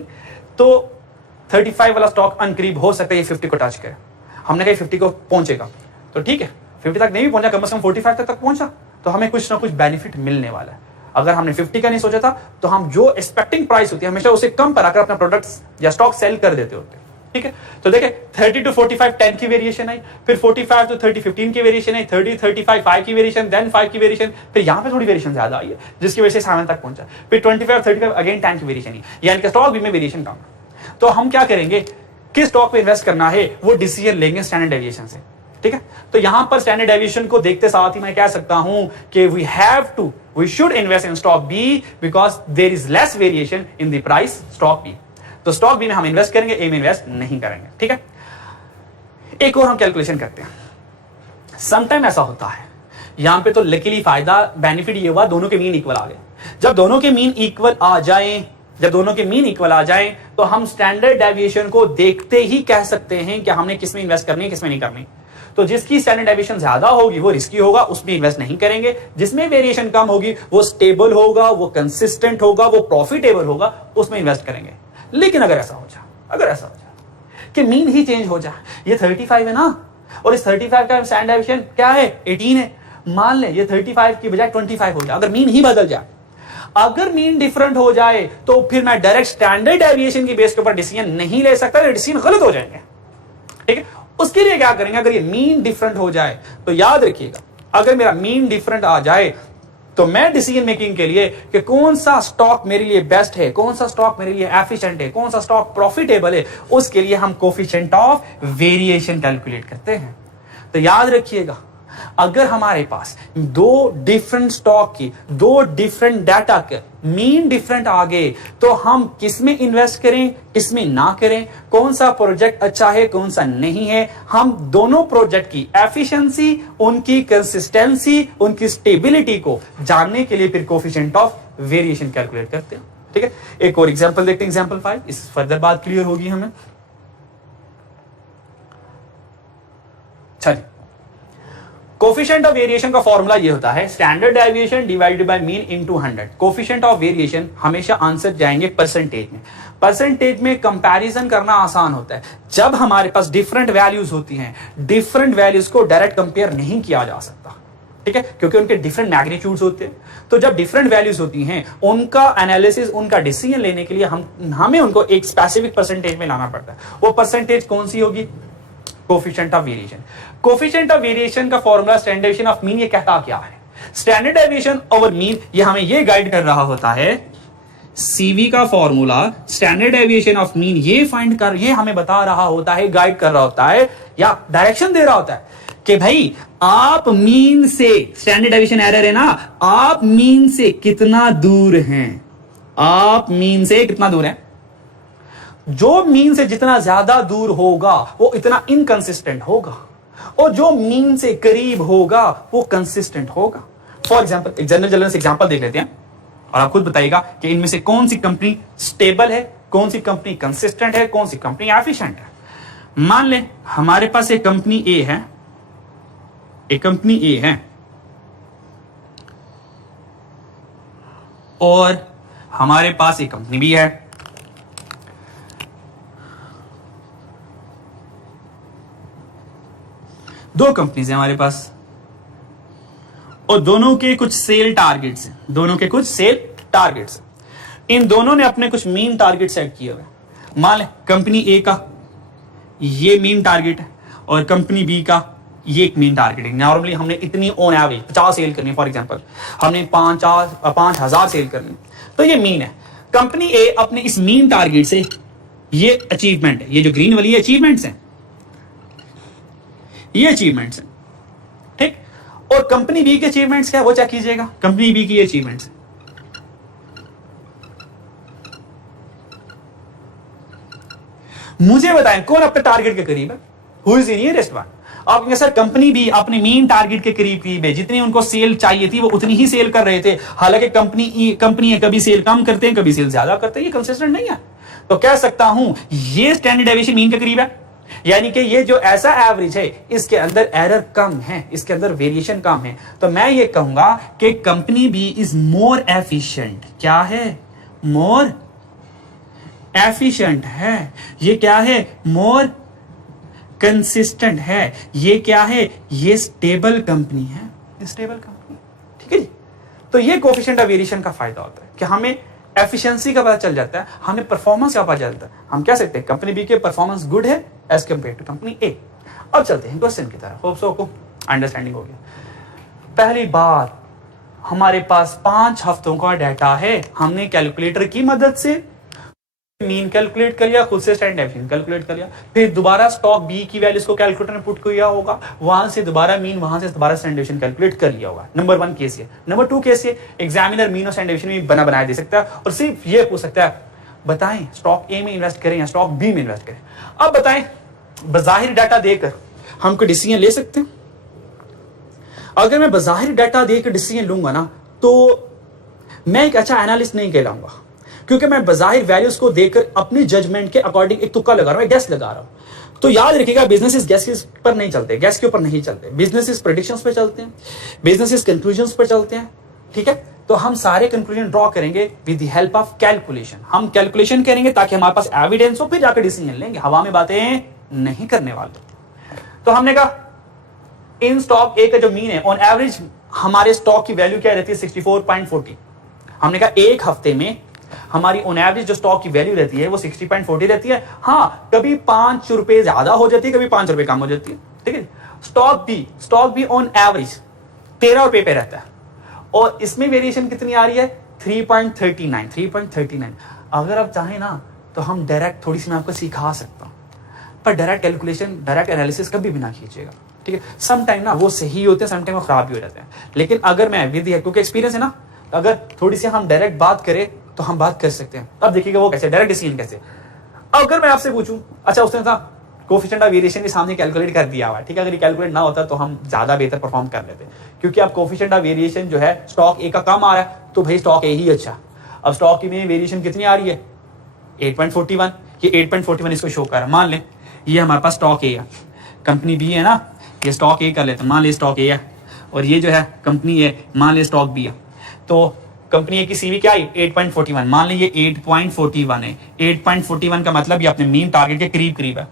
तो 35 वाला स्टॉक अनकरीब हो सकता है ये 50 को टच करे। हमने कहा 50 को पहुंचेगा तो ठीक है, 50 तक नहीं भी पहुंचा, कम से कम 45 तक पहुंचा तो हमें कुछ ना कुछ बेनिफिट मिलने वाला है। अगर हमने 50 का नहीं सोचा था तो हम जो एक्सपेक्टिंग प्राइस होती है हमेशा उसे कम पर आकर अपना प्रोडक्ट्स या स्टॉक सेल कर देते होते हैं, ठीक है। तो देखें 30 to 45 10 की वेरिएशन आई, फिर 45 to 30 15 की वेरिएशन आई, 30 35 5 की वेरिएशन, देन 5 की वेरिएशन, फिर यहां पे थोड़ी वेरिएशन ज्यादा आई है जिसकी वजह से 7 तक पहुंचा, फिर 25 35 अगेन 10 की वेरिएशन, यानी कि स्टॉक भी में वेरिएशन कम। तो हम क्या करेंगे, किस स्टॉक पे इन्वेस्ट करना है वो डिसीजन लेंगे स्टैंडर्ड डेविएशन से, ठीक है। तो यहां पर स्टैंडर्ड डेविएशन को देखते साथ ही मैं कह सकता हूं कि we should invest in stock B because there is less variation in the price stock B. तो स्टॉक बी में हम इन्वेस्ट करेंगे, ए में इन्वेस्ट नहीं करेंगे, ठीक है। एक और हम कैलकुलेशन करते हैं। समटाइम ऐसा होता है, यहां पे तो लकीली फायदा बेनिफिट ये हुआ दोनों के मीन इक्वल आ गए। जब दोनों के मीन इक्वल आ जाएं, तो हम स्टैंडर्ड डेविएशन को देखते ही कह सकते हैं कि हमने किसमें इन्वेस्ट करनी है, किसमें नहीं करनी। तो जिसकी स्टैंडर्ड डेविएशन ज्यादा होगी वो रिस्की होगा, उसमें इन्वेस्ट नहीं करेंगे। जिसमें वेरिएशन कम होगी वो स्टेबल होगा, वो कंसिस्टेंट होगा, वो प्रॉफिटेबल होगा, उसमें इन्वेस्ट करेंगे। लेकिन अगर ऐसा हो जाए कि मीन ही चेंज हो जाए, ये 35 है ना और इस 35 का स्टैंडर्ड डेविएशन क्या है 18 है, मान ले ये 35 की बजाय 25 हो जाए, अगर मीन ही बदल जाए, अगर मीन डिफरेंट हो जाए तो फिर मैं डायरेक्ट स्टैंडर्ड डेविएशन की बेस के ऊपर डिसीजन नहीं ले सकता, डिसीजन गलत हो जाएंगे। ठीक है, उसके लिए क्या करेंगे, अगर ये मीन डिफरेंट हो जाए तो याद रखिएगा, अगर मेरा मीन डिफरेंट आ जाए तो मैं डिसीजन मेकिंग के लिए कि कौन सा स्टॉक मेरे लिए बेस्ट है, कौन सा स्टॉक मेरे लिए एफिशिएंट है, कौन सा स्टॉक प्रॉफिटेबल है, उसके लिए हम कोफिशिएंट ऑफ वेरिएशन कैलकुलेट करते हैं। तो याद रखिएगा, अगर हमारे पास दो डिफरेंट स्टॉक की दो डिफरेंट डाटा के मीन डिफरेंट आ गए तो हम किसमें इन्वेस्ट करें, किसमें ना करें, कौन सा प्रोजेक्ट अच्छा है, कौन सा नहीं है, हम दोनों प्रोजेक्ट की एफिशिएंसी, उनकी कंसिस्टेंसी, उनकी स्टेबिलिटी को जानने के लिए फिर कोफिशिएंट ऑफ वेरिएशन कैलकुलेट करते हैं। ठीक है, एक और एग्जांपल देखते हैं, एग्जांपल 5, इस फर्दर बात क्लियर होगी हमें। चलिए, कोफिशिएंट ऑफ वेरिएशन का फॉर्मूला ये होता है standard deviation divided by mean into 100। Coefficient of variation हमेशा आंसर जाएंगे परसेंटेज में। परसेंटेज में कंपैरिजन करना आसान होता है। जब हमारे पास डिफरेंट वैल्यूज होती हैं, डिफरेंट वैल्यूज को डायरेक्ट कंपेयर नहीं किया जा सकता, ठीक है, क्योंकि उनके डिफरेंट मैग्नीट्यूड्स होते हैं। तो जब डिफरेंट वैल्यूज होती हैं, उनका एनालिसिस, उनका डिसीजन लेने के लिए हमें उनको एक स्पेसिफिक परसेंटेज में लाना पड़ता है। वो परसेंटेज कौन सी होगी, coefficient of variation. Coefficient of variation का formula standard deviation of mean ये कहता क्या है, स्टैंडर्ड डेविएशन ओवर मीन ये हमें ये गाइड कर रहा होता है, सीवी का formula standard deviation of mean ये हमें बता रहा होता है, गाइड कर रहा होता है या डायरेक्शन दे रहा होता है कि भाई आप मीन से, स्टैंडर्ड डेविएशन एरर है ना, आप मीन से कितना दूर हैं, आप मीन से कितना दूर हैं। जो मीन से जितना ज्यादा दूर होगा वो इतना इनकंसिस्टेंट होगा, और जो मीन से करीब होगा वो कंसिस्टेंट होगा। फॉर एग्जांपल एक जनरल से एग्जांपल देख लेते हैं और आप खुद बताइएगा कि इनमें से कौन सी कंपनी स्टेबल है, कौन सी कंपनी कंसिस्टेंट है, कौन सी कंपनी एफिशिएंट है। मान लें हमारे पास एक कंपनी ए है, एक कंपनी ए है और हमारे पास एक कंपनी बी है। दो कंपनीज हैं हमारे पास और दोनों के कुछ सेल टारगेट्स हैं, दोनों के कुछ सेल टारगेट्स हैं। इन दोनों ने अपने कुछ मीन टारगेट सेट किए हुए। मान लें कंपनी ए का ये मीन टारगेट है और कंपनी बी का ये एक मीन टारगेट है। नॉर्मली हमने इतनी ऑन एवरेज 50 सेल करनी है, फॉर एग्जांपल हमने 5,000 सेल करनी, तो ये मीन है। कंपनी ए अपने इस मीन टारगेट से, ये अचीवमेंट है, ये जो ग्रीन वाली अचीवमेंट्स हैं, ये अचीवमेंट्स हैं, ठीक। और कंपनी बी के अचीवमेंट्स क्या है वो चेक कीजिएगा। कंपनी बी की अचीवमेंट्स, मुझे बताएं कौन अपने टारगेट के करीब है, who is the nearest one. आप कहेंगे सर कंपनी बी अपने मेन टारगेट के करीब है, जितनी उनको सेल चाहिए थी वो उतनी ही सेल कर रहे थे। हालांकि कंपनी है कभी सेल कम करते हैं, कभी सेल ज्यादा करते हैं, ये कंसिस्टेंट नहीं है। तो कह सकता हूं ये स्टैंडर्ड डेविएशन मीन के करीब है, यानी कि ये जो ऐसा एवरेज है इसके अंदर एरर कम है, इसके अंदर वेरिएशन कम है। तो मैं ये कहूंगा कि company B is more efficient. क्या है, मोर एफिशिएंट है। ये क्या है, मोर कंसिस्टेंट है। ये क्या है, ये स्टेबल कंपनी है, स्टेबल कंपनी, ठीक है जी। तो ये कोएफिशिएंट ऑफ वेरिएशन का फायदा होता है कि हमें एफिशिएंसी का पता चल जाता है, हमें परफॉर्मेंस का पता चलता है। हम कह सकते हैं कंपनी बी के परफॉर्मेंस गुड है एज कंपेयर टू कंपनी ए। अब चलते हैं क्वेश्चन की तरफ, होप सो को अंडरस्टैंडिंग हो गया। पहली बात, हमारे पास 5 हफ्तों का डाटा है, हमने कैलकुलेटर की मदद से मीन कैलकुलेट कर लिया, खुद से स्टैंडर्ड डेविएशन कैलकुलेट कर लिया, फिर दोबारा स्टॉक बी की वैल्यूज को कैलकुलेटर में पुट किया होगा, वहां से दोबारा मीन, वहां से दोबारा स्टैंडर्ड डेविएशन कैलकुलेट कर लिया होगा। नंबर 1 केस ये। नंबर 2 केस ये, एग्जामिनर मीन और स्टैंडर्ड डेविएशन भी बनाया दे सकता है और सिर्फ ये पूछ सकता है बताएं स्टॉक ए में इन्वेस्ट करें या स्टॉक बी में इन्वेस्ट करें। अब बताएं, बज़ाहिर डाटा देकर हम कोई डिसीजन ले सकते हैं? अगर मैं बज़ाहिर डाटा देकर डिसीजन लूंगा ना तो मैं एक अच्छा एनालिस्ट नहीं कहलाऊंगा, क्योंकि मैं बज़ाहिर वैल्यूज को देखकर अपनी जजमेंट के अकॉर्डिंग एक तुक्का लगा रहा हूं, गैस लगा रहा हूं। तो याद रखिएगा, बिजनेसेस गैसेस पर नहीं चलते, गैस के ऊपर नहीं चलते, बिजनेसेस प्रेडिक्शंस पे चलते हैं, बिजनेसेस कंक्लूजन्स पर चलते हैं, ठीक है। तो हम सारे कंक्लूजन ड्रॉ करेंगे with the help of calculation. हम कैलकुलेशन करेंगे ताकि हमारे पास एविडेंस हो, फिर जाकर डिसीजन लेंगे, हवा में बातें नहीं करने वाले। तो हमने कहा इन स्टॉक ए का जो मीन है ऑन एवरेज हमारे स्टॉक की वैल्यू क्या रहती है 64.40, हमने कहा एक हफ्ते में हमारी ऑन एवरेज जो स्टॉक की वैल्यू रहती है वो 60.40 रहती है। हाँ, कभी 5 रुपए ज्यादा हो जाती है, कभी 5 रुपए कम हो जाती है, ठीक है। स्टॉक भी ऑन एवरेज 13 रुपए पे रहता है और इसमें वेरिएशन कितनी आ रही है 3.39। अगर आप चाहें ना तो हम डायरेक्ट थोड़ी सी मैं आपको सिखा सकता हूं, पर डायरेक्ट कैलकुलेशन, डायरेक्ट एनालिसिस कभी भी ना कीजिएगा, ठीक है। सम टाइम ना वो सही होते हैं, सम टाइम वो खराब भी हो जाते हैं, लेकिन अगर मैं विद क्योंकि एक्सपीरियंस है ना, अगर थोड़ी सी हम डायरेक्ट बात करें तो हम बात कर सकते हैं। अब देखिएगा वो कैसे, डायरेक्ट डिसीजन कैसे। अगर मैं आपसे पूछूं, अच्छा उसने था कोफिशिएंट ऑफ वेरिएशन के सामने कैलकुलेट कर दिया हुआ है, ठीक है, अगर ये कैलकुलेट ना होता तो हम ज्यादा बेहतर परफॉर्म कर लेते, क्योंकि अब कोफिशिएंट ऑफ वेरिएशन जो है स्टॉक ए का कम आ रहा है तो भाई स्टॉक ए ही अच्छा। अब स्टॉक की में वेरिएशन कितनी आ रही है 8.41, ये 8.41 इसको शो कर रहा है। मान लें ये हमारे पास स्टॉक ए है, कंपनी बी है ना, ये स्टॉक ए कर लेते हैं, मान ले स्टॉक ए है, और ये जो है कंपनी ए, मान ले स्टॉक बी है। तो कंपनी ए की सीवी क्या है 8.41, मान लें ये 8.41 है। 8.41 का मतलब ये अपने मीन टारगेट के करीब करीब है।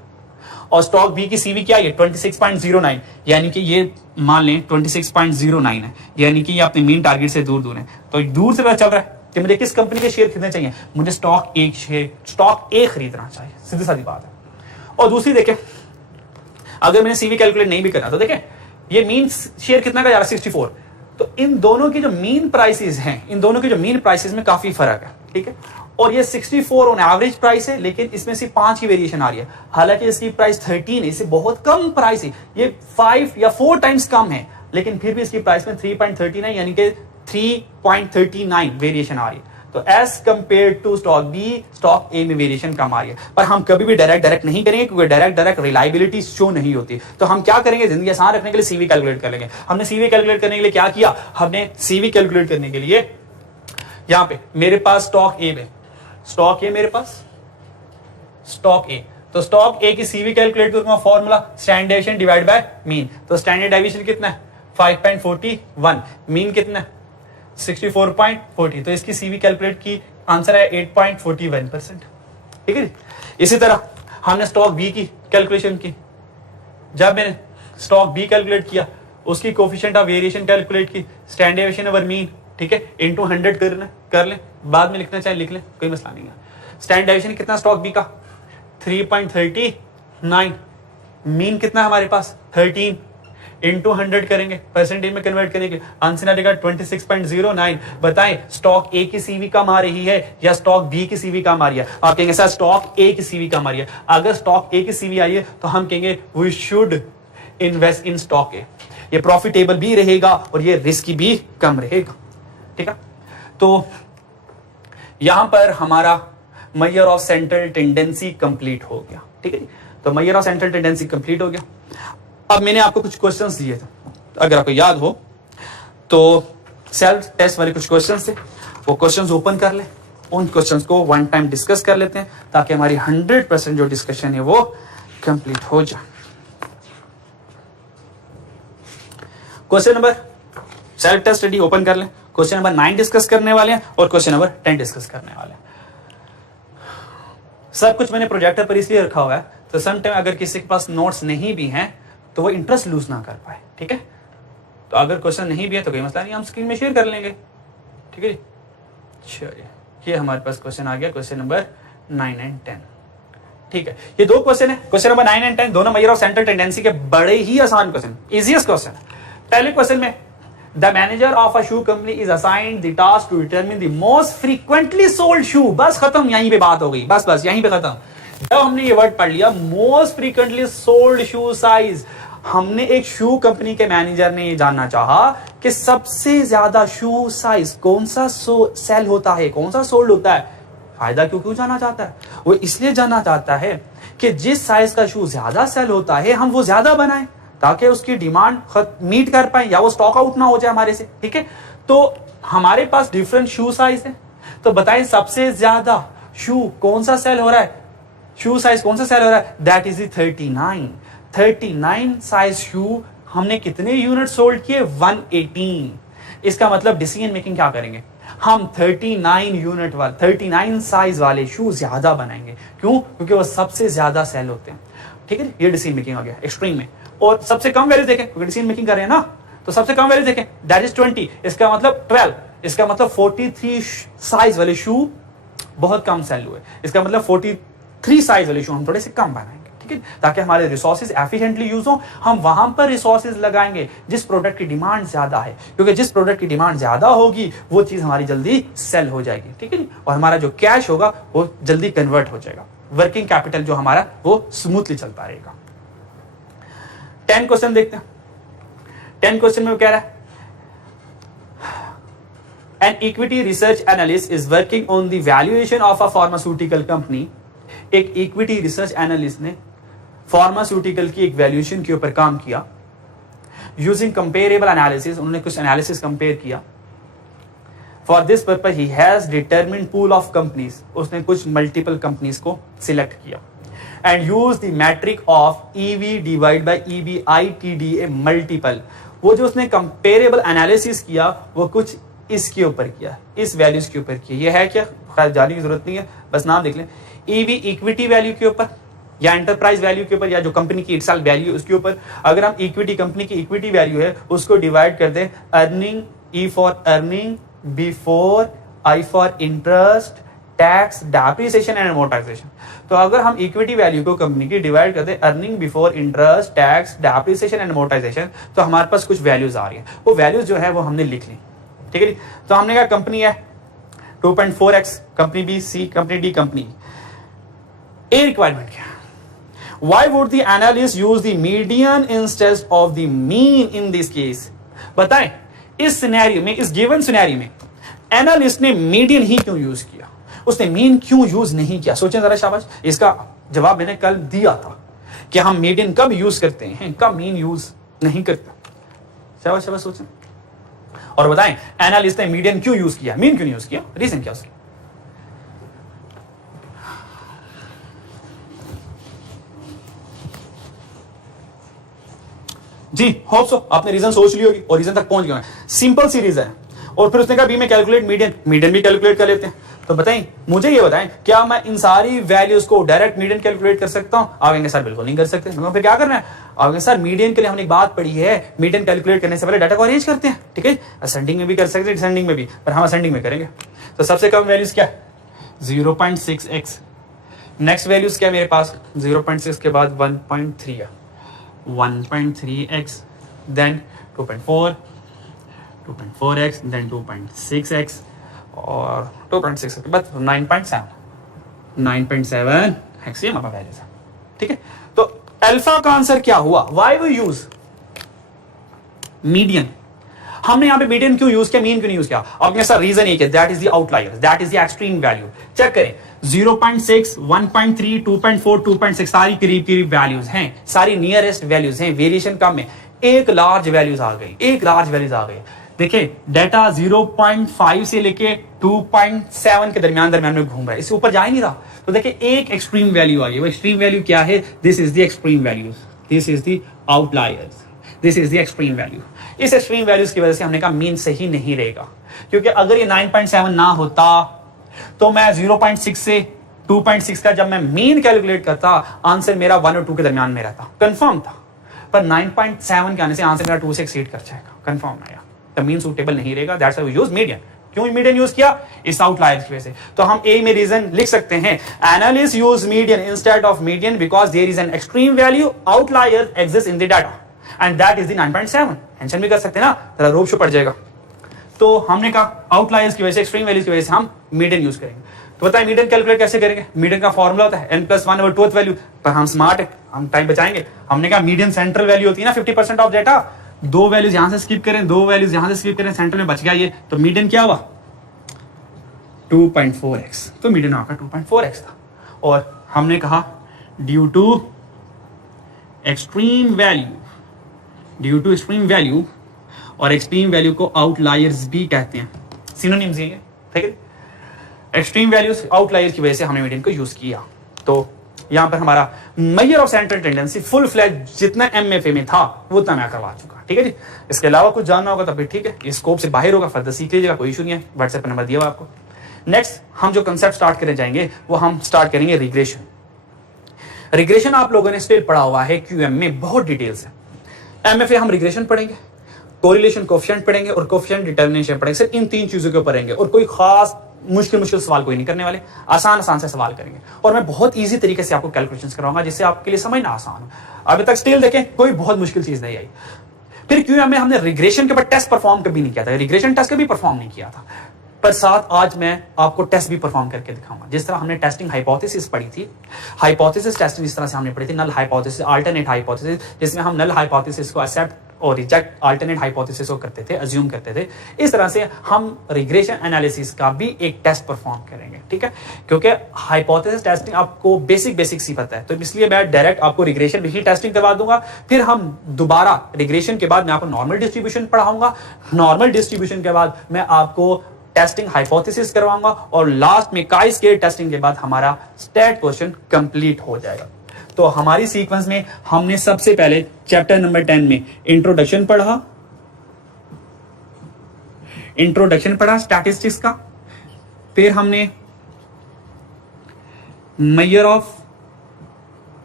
और स्टॉक बी की सीवी क्या है 26.09, यानी कि ये मान लें 26.09 है, यानी कि ये अपने मीन टारगेट से दूर है। तो दूर से पता चल रहा है कि मुझे किस कंपनी के शेयर खरीदने चाहिए, मुझे स्टॉक ए खरीदना चाहिए, सीधी सादी बात है। और दूसरी देखें, अगर मैंने सीवी कैलकुलेट नहीं भी करना तो देखें ये मीन शेयर कितना का जा रहा है 64। तो इन दोनों की जो मीन प्राइसेस हैं, इन दोनों की जो मीन प्राइसेस में काफी फर्क है, ठीक है। और ये 64 ऑन एवरेज प्राइस है, लेकिन इसमें सिर्फ 5 की वेरिएशन आ रही है, हालांकि इसकी प्राइस 13 है, इससे बहुत कम प्राइस है, ये 5 या 4 टाइम्स कम है, लेकिन फिर भी इसकी प्राइस में 3.39 यानी कि 3.39 वेरिएशन आ रही है। तो as compare to stock B, stock A में वेरिएशन कम आ रही है। पर हम कभी भी डायरेक्ट नहीं करेंगे, क्योंकि डायरेक्ट रिलायबिलिटी शो नहीं होती। तो हम क्या करेंगे, जिंदगी आसान रखने के लिए सीवी कैलकुलेट कर लेंगे। हमने सीवी कैलकुलेट करने के लिए क्या किया, हमने सीवी कैलकुलेट करने के लिए यहां पे मेरे पास स्टॉक ए में, स्टॉक ए मेरे पास स्टॉक ए, तो स्टॉक ए की सीवी कैलकुलेट करूंगा, formula standard deviation divide by mean. तो स्टैंडर्ड डेविएशन कितना है 5.41, मीन कितना है 64.40, तो इसकी सीवी कैलकुलेट की आंसर है 8.41%, ठीक है। इसी तरह हमने स्टॉक बी की कैलकुलेशन की, जब मैंने स्टॉक बी कैलकुलेट किया उसकी कोफिशिएंट ऑफ वेरिएशन कैलकुलेट की, स्टैंडर्ड डेविएशन ओवर मीन, ठीक है, इनटू 100 कर लें, बाद में लिखना चाहे लिख लें, कोई मसला नहीं है। स्टैंडर्ड डेविएशन कितना स्टॉक बी का 3.39, मीन कितना हमारे पास 13, इनटू 100 करेंगे, परसेंटेज में कन्वर्ट करने के आंसर आएगा 26.09। बताएं स्टॉक ए की सीवी कम आ रही है या स्टॉक बी की सीवी कम आ रही है? आप कहेंगे सर स्टॉक ए की सीवी कम आ रही है। अगर स्टॉक ए की सीवी आ रही है तो हम कहेंगे we should invest in stock A, ये प्रॉफिटेबल भी रहेगा और ये रिस्क भी कम रहेगा, ठीक है। तो यहां पर हमारा major of central tendency complete हो गया, ठीक है जी। तो major of central tendency complete हो गया। अब मैंने आपको कुछ क्वेश्चंस दिए थे, अगर आपको याद हो तो सेल्फ टेस्ट वाले कुछ क्वेश्चंस थे, वो क्वेश्चंस ओपन कर ले, उन क्वेश्चंस को वन टाइम डिस्कस कर लेते हैं ताकि हमारी 100% जो डिस्कशन है वो कंप्लीट हो जाए। Question number, self test study open कर ले, क्वेश्चन नंबर 9 डिस्कस करने वाले हैं और क्वेश्चन नंबर 10 डिस्कस करने वाले हैं। सब कुछ मैंने प्रोजेक्टर पर इसलिए रखा हुआ है तो सम टाइम अगर किसी के पास नोट्स नहीं भी हैं तो वो इंटरेस्ट लूज ना कर पाए, ठीक है। तो अगर क्वेश्चन नहीं भी है तो कोई मसला नहीं, हम स्क्रीन में शेयर कर लेंगे, ठीक है। चलिए ये हमारे पास क्वेश्चन आ गया, क्वेश्चन नंबर 9 एंड 10, ठीक है। ये दो क्वेश्चन है, क्वेश्चन नंबर 9 एंड 10 दोनों मेजर ऑफ सेंट्रल टेंडेंसी के बड़े ही आसान क्वेश्चन, इजीएस्ट क्वेश्चन। पहले क्वेश्चन में the manager of a shoe company is assigned the task to determine the most frequently sold shoe. बस खत्म, यहीं पे बात हो गई, बस यहीं पे खत्म। जब हमने ये वर्ड पढ़ लिया मोस्ट फ्रीक्वेंटली सोल्ड शू साइज, हमने एक शू कंपनी के मैनेजर ने ये जानना चाहा कि सबसे ज्यादा शू साइज कौन सा सेल होता है, कौन सा सोल्ड होता है। फायदा क्यों जानना चाहता है? वो इसलिए जानना चाहता है कि जिस साइज का शू ज्यादा सेल होता है हम वो ज्यादा बनाएं ताकि उसकी डिमांड मीट कर पाए या वो स्टॉक आउट ना हो जाए हमारे से, ठीक है। तो हमारे पास डिफरेंट शू साइज है, तो बताएं सबसे ज्यादा शू कौन सा सेल हो रहा है, शू साइज कौन सा सेल हो रहा है, दैट इज 39 साइज शू हमने कितने यूनिट सोल्ड किए 118। इसका मतलब डिसीजन मेकिंग क्या करेंगे, हम 39 साइज वाले शू ज्यादा बनाएंगे। क्यों? क्योंकि वो सबसे ज्यादा सेल होते हैं, ठीक है। ये डिसीजन मेकिंग आ गया एक्सट्रीम में। और सबसे कम वैल्यू देखें, क्योंकि डिसीजन मेकिंग कर रहे हैं ना, तो सबसे कम वैल्यू देखें दैट इज 20, इसका मतलब 12। इसका मतलब 43 साइज वाले शू बहुत कम सेल हुए, इसका मतलब 43 साइज वाले शू हम थोड़े से कम बनाएंगे, ठीक है, ताकि हमारे रिसोर्सेज एफिशिएंटली यूज हो। हम वहां पर रिसोर्सेज लगाएंगे जिस प्रोडक्ट की डिमांड ज्यादा है, क्योंकि जिस प्रोडक्ट की डिमांड ज्यादा होगी वो चीज हमारी जल्दी सेल हो जाएगी, ठीक है, और हमारा जो कैश होगा वो जल्दी कन्वर्ट हो जाएगा, वर्किंग कैपिटल जो हमारा वो स्मूथली चलता रहेगा। 10 क्वेश्चन देखते हैं। 10 क्वेश्चन में वो कह रहा है An equity research analyst is working on the valuation of a pharmaceutical company. एक इक्विटी रिसर्च एनालिस्ट ने फार्मास्यूटिकल की एक वैल्यूएशन के ऊपर काम किया यूजिंग कंपेरेबल एनालिसिस। उन्होंने कुछ एनालिसिस कंपेयर किया। For this purpose he has determined pool of companies. उसने कुछ मल्टीपल कंपनीज को सिलेक्ट किया and use the metric of EV divide by EBITDA multiple. वो जो उसने कंपेरेबल एनालिसिस किया वो कुछ इसके ऊपर किया, इस वैल्यूज के ऊपर किया। ये है क्या, खैर जानने की जरूरत नहीं है, बस नाम देख लें। ईवी इक्विटी वैल्यू के ऊपर या एंटरप्राइज वैल्यू के ऊपर या जो कंपनी की इटसेल्फ वैल्यू उसके ऊपर अगर हम इक्विटी कंपनी की इक्विटी वैल्यू है उसको डिवाइड कर दें earning, E for earning, B for I for interest, tax, depreciation and amortisation. तो अगर हम इक्विटी वैल्यू को कंपनी की डिवाइड कर दें earning before interest, tax, depreciation and amortisation, तो हमारे पास कुछ वैल्यूज आ रही है। वो वैल्यूज जो है वो हमने लिख ली, ठीक है। तो हमने कहा कंपनी है 2.4x, कंपनी बी, सी कंपनी, डी कंपनी। ए रिक्वायरमेंट क्या है? Why would the analyst use the median instead of the mean in this case? बताएं इस सिनेरियो में, इस गिवन सिनेरियो में एनालिस्ट ने मीडियन ही क्यों यूज किया, उसने मीन क्यों यूज नहीं किया? सोचें जरा, शाबाश। इसका जवाब मैंने कल दिया था कि हम मीडियन कब यूज करते हैं, कब मीन यूज नहीं करते। शाबाश शाबाश, सोचें और बताएं एनालिस्ट ने मीडियन क्यों यूज किया, मीन क्यों नहीं यूज किया, रीजन क्या उसकी? जी होप सो आपने रीजन सोच ली होगी और रीजन तक पहुंच गए। सिंपल सी रीजन है। और फिर उसने कहा बी में कैलकुलेट मीडियन, मीडियन भी कैलकुलेट कर लेते हैं। तो बताएं, मुझे ये बताएं, क्या मैं इन सारी वैल्यूज को डायरेक्ट मीडियन कैलकुलेट कर सकता हूं? आप कहेंगे सर बिल्कुल नहीं कर सकते। फिर क्या करना है? आप कहेंगे सर मीडियन के लिए हमने एक बात पढ़ी है, मीडियन कैलकुलेट करने से पहले डाटा को अरेंज करते हैं, ठीक है, असेंडिंग में भी कर सकते हैं, डिसेंडिंग में भी, पर हम असेंडिंग में करेंगे। तो सबसे कम वैल्यूज क्या है? 0.6x। नेक्स्ट वैल्यूज क्या है मेरे पास? 0.6 के बाद 1.3 है, 1.3x, then 2.4x, then 2.6x और 2.6 के बाद 9.7 हेक्सियम अपना वैल्यूज है, ठीक है। तो अल्फा का आंसर क्या हुआ? Why we use median? हमने यहां पे मीडियन क्यों यूज किया, मीन क्यों नहीं यूज किया? आपने सर रीजन एक है, that is the outlier, that is the extreme value. Check करें 0.6, 1.3, 2.4, 2.6 सारी करीब करीब वैल्यूज हैं, सारी नियरेस्ट वैल्यूज हैं, वेरिएशन कम है। एक लार्ज वैल्यूज आ गई, एक लार्ज वैल्यूज आ गई। देखिए डाटा 0.5 से लेके 2.7 के दरमियान में घूम रहा है, इससे ऊपर जा ही नहीं रहा। तो देखिए एक एक्सट्रीम वैल्यू आ गई। वो एक्सट्रीम वैल्यू क्या है? This is the extreme values, this is the outliers, this is the extreme value. इस एक्सट्रीम वैल्यूज की वजह से हमने कहा मीन सही नहीं रहेगा, क्योंकि अगर ये 9.7 ना होता तो मैं 0.6 से 2.6 का जब मैं मीन कैलकुलेट करता आंसर मेरा 1 और 2 के दरमियान में रहता, कंफर्म था। पर 9.7 के आने से आंसर मेरा 2 से एक्सीड कर जाएगा, कंफर्म आया। तो मीन सूटेबल नहीं रहेगा, that's why we use median. क्यों मीडियन यूज किया? इस आउटलायर की वजह से। तो हम ए में रीजन लिख सकते हैं, analyst use median instead of median because there is an extreme value outlier exist in the data and that is the 9.7। Mention भी कर सकते हैं ना, तेरा रोप शो पड़ जाएगा। तो हमने कहा आउटलायर्स की वजह से, एक्सट्रीम वैल्यूज की वजह से हम मीडियन यूज करेंगे। तो बताइए मीडियन कैलकुलेट कैसे करेंगे? मीडियन का फॉर्मूला होता है n+1/2 वैल्यू, पर हम स्मार्ट है, हम टाइम बचाएंगे। हमने कहा मीडियन सेंट्रल वैल्यू होती है ना 50% ऑफ डेटा, 2 वैल्यूज यहां से स्किप करें, 2 वैल्यूज यहां से स्किप करें, सेंट्रल में बच गया ये। तो मीडियन क्या हुआ? 2.4x। तो मीडियन आपका 2.4x था। और हमने कहा ड्यू टू एक्सट्रीम वैल्यू, और एक्सट्रीम वैल्यू को आउटलायर्स भी कहते हैं, सिनोनिम्स ये, ठीक है। एक्सट्रीम वैल्यूज आउटलायर्स की वजह से हमने मीडियन को यूज किया। तो यहां पर हमारा major of central tendency full fledge जितना एमएफए में था वो उतना मैं करवा चुका, ठीक है जी। इसके अलावा कुछ जानना होगा तो फिर ठीक है, इस स्कोप से बाहर होगा, फर्दर सीख लीजिएगा, कोई इशू नहीं है। व्हाट्सएप नंबर दिया हुआ आपको। नेक्स्ट हम जो कंसेप्ट स्टार्ट करने जाएंगे वो हम स्टार्ट करेंगे रिग्रेशन। रिग्रेशन आप लोगों ने स्टिल पढ़ा हुआ है क्यूएम में, बहुत डिटेल्स है। एमएफए हम रिग्रेशन पढ़ेंगे, कोरिलेशन कोएफिशिएंट पढ़ेंगे और कोएफिशिएंट डिटरमिनेशन पढ़ेंगे। सिर्फ इन 3 चीजों के ऊपर रहेंगे और कोई खास मुश्किल सवाल कोई नहीं करने वाले, आसान से सवाल करेंगे और मैं बहुत इजी तरीके से आपको कैलकुलेशंस करवाऊंगा जिससे आपके लिए समझना आसान हो। अभी तक स्टिल देखें कोई बहुत मुश्किल चीज नहीं आई। फिर क्यों में हमने रिग्रेशन के बाद टेस्ट परफॉर्म कभी नहीं किया था, रिग्रेशन टेस्ट कभी परफॉर्म नहीं किया था, पर साथ आज मैं आपको टेस्ट भी परफॉर्म करके दिखाऊंगा। जिस तरह हमने टेस्टिंग हाइपोथेसिस पढ़ी थी, हाइपोथेसिस टेस्टिंग जिस तरह से हमने पढ़ी थी, नल हाइपोथेसिस, अल्टरनेट हाइपोथेसिस, जिसमें हम नल हाइपोथेसिस को एक्सेप्ट और रिजेक्ट अल्टरनेट हाइपोथेसिस को करते थे, अज्यूम करते थे, इस तरह से हम रिग्रेशन एनालिसिस का भी एक टेस्ट परफॉर्म करेंगे, ठीक है। क्योंकि हाइपोथेसिस टेस्टिंग आपको बेसिक सी पता है, तो इसलिए मैं डायरेक्ट आपको रिग्रेशन भी टेस्टिंग करवा दूंगा। फिर हम दोबारा रिग्रेशन के बाद मैं आपको नॉर्मल डिस्ट्रीब्यूशन पढ़ाऊंगा, नॉर्मल डिस्ट्रीब्यूशन के बाद मैं आपको टेस्टिंग हाइपोथेसिस करवाऊंगा और लास्ट में काई स्क्वायर टेस्टिंग के बाद हमारा स्टैट क्वेश्चन कंप्लीट हो जाएगा। तो हमारी सीक्वेंस में हमने सबसे पहले चैप्टर नंबर 10 में इंट्रोडक्शन पढ़ा स्टैटिस्टिक्स का, फिर हमने मेजर ऑफ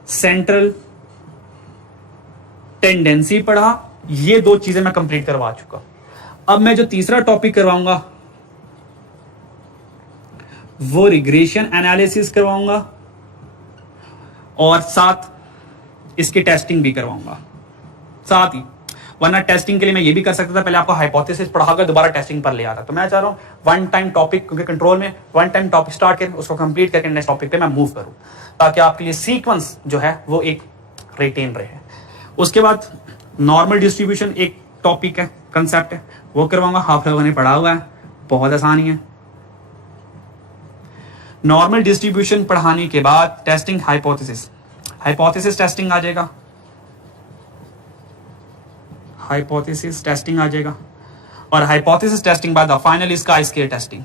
सेंट्रल टेंडेंसी पढ़ा। ये 2 चीजें मैं कंप्लीट करवा चुका। अब मैं जो तीसरा टॉपिक करवाऊंगा वो रिग्रेशन एनालिसिस करवाऊंगा और साथ इसकी टेस्टिंग भी करवाऊंगा साथ ही। वरना टेस्टिंग के लिए मैं ये भी कर सकता था, पहले आपको हाइपोथेसिस पढ़ाकर दोबारा टेस्टिंग पर ले आता। तो मैं चाह रहा हूं वन टाइम टॉपिक, क्योंकि कंट्रोल में वन टाइम टॉपिक स्टार्ट करें, उसको कंप्लीट करके नेक्स्ट टॉपिक पे मैं मूव करूं, ताकि आपके लिए सीक्वेंस जो है वो एक रिटेन रहे। उसके बाद नॉर्मल डिस्ट्रीब्यूशन एक टॉपिक है, कंसेप्ट है, वो करवाऊंगा। आप लोगों ने पढ़ा हुआ है, बहुत आसानी है। नॉर्मल डिस्ट्रीब्यूशन पढ़ाने के बाद टेस्टिंग हाइपोथेसिस टेस्टिंग आ जाएगा, हाइपोथेसिस टेस्टिंग आ जाएगा और हाइपोथेसिस टेस्टिंग बाद फाइनल इसका काई स्क्वायर टेस्टिंग,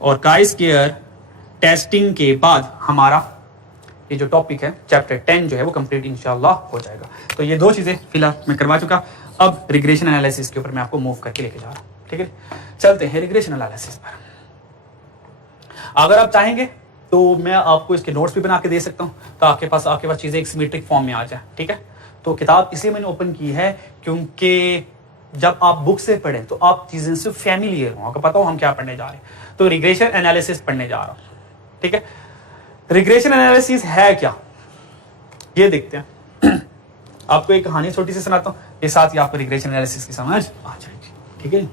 और काई स्क्वायर टेस्टिंग के बाद हमारा ये जो टॉपिक है चैप्टर 10 जो है वो कंप्लीट इंशाल्लाह हो जाएगा। तो ये 2 चीजें फिलहाल मैं करवा चुका। अब रिग्रेशन एनालिसिस के ऊपर मैं आपको मूव करके लेके जा रहा हूं, ठीक है। चलते हैं रिग्रेशन एनालिसिस पर। अगर आप चाहेंगे तो मैं आपको इसके नोट्स भी बना के दे सकता हूं, तो आपके पास चीजें एक सिमेट्रिक फॉर्म में आ जाए, ठीक है। तो किताब इसलिए मैंने ओपन की है क्योंकि जब आप बुक से पढ़ें तो आप चीजें से फैमिलियर हो, आपको पता हो हम क्या पढ़ने जा रहे हैं। तो रिग्रेशन एनालिसिस पढ़ने जा रहा हूं, ठीक है। रिग्रेशन एनालिसिस है क्या, ये देखते हैं। आपको एक कहानी छोटी सी सुनाता हूं, ये साथ ही आपको रिग्रेशन एनालिसिस की समझ आ जाएगी, ठीक है।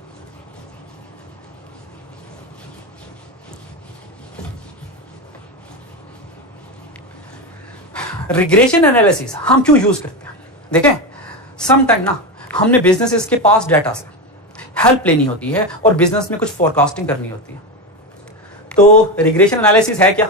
रिग्रेशन एनालिसिस हम क्यों यूज करते हैं, देखें। सम टाइम ना हमने बिजनेसेस के पास डाटा से हेल्प लेनी होती है और बिजनेस में कुछ फोरकास्टिंग करनी होती है। तो रिग्रेशन एनालिसिस है क्या,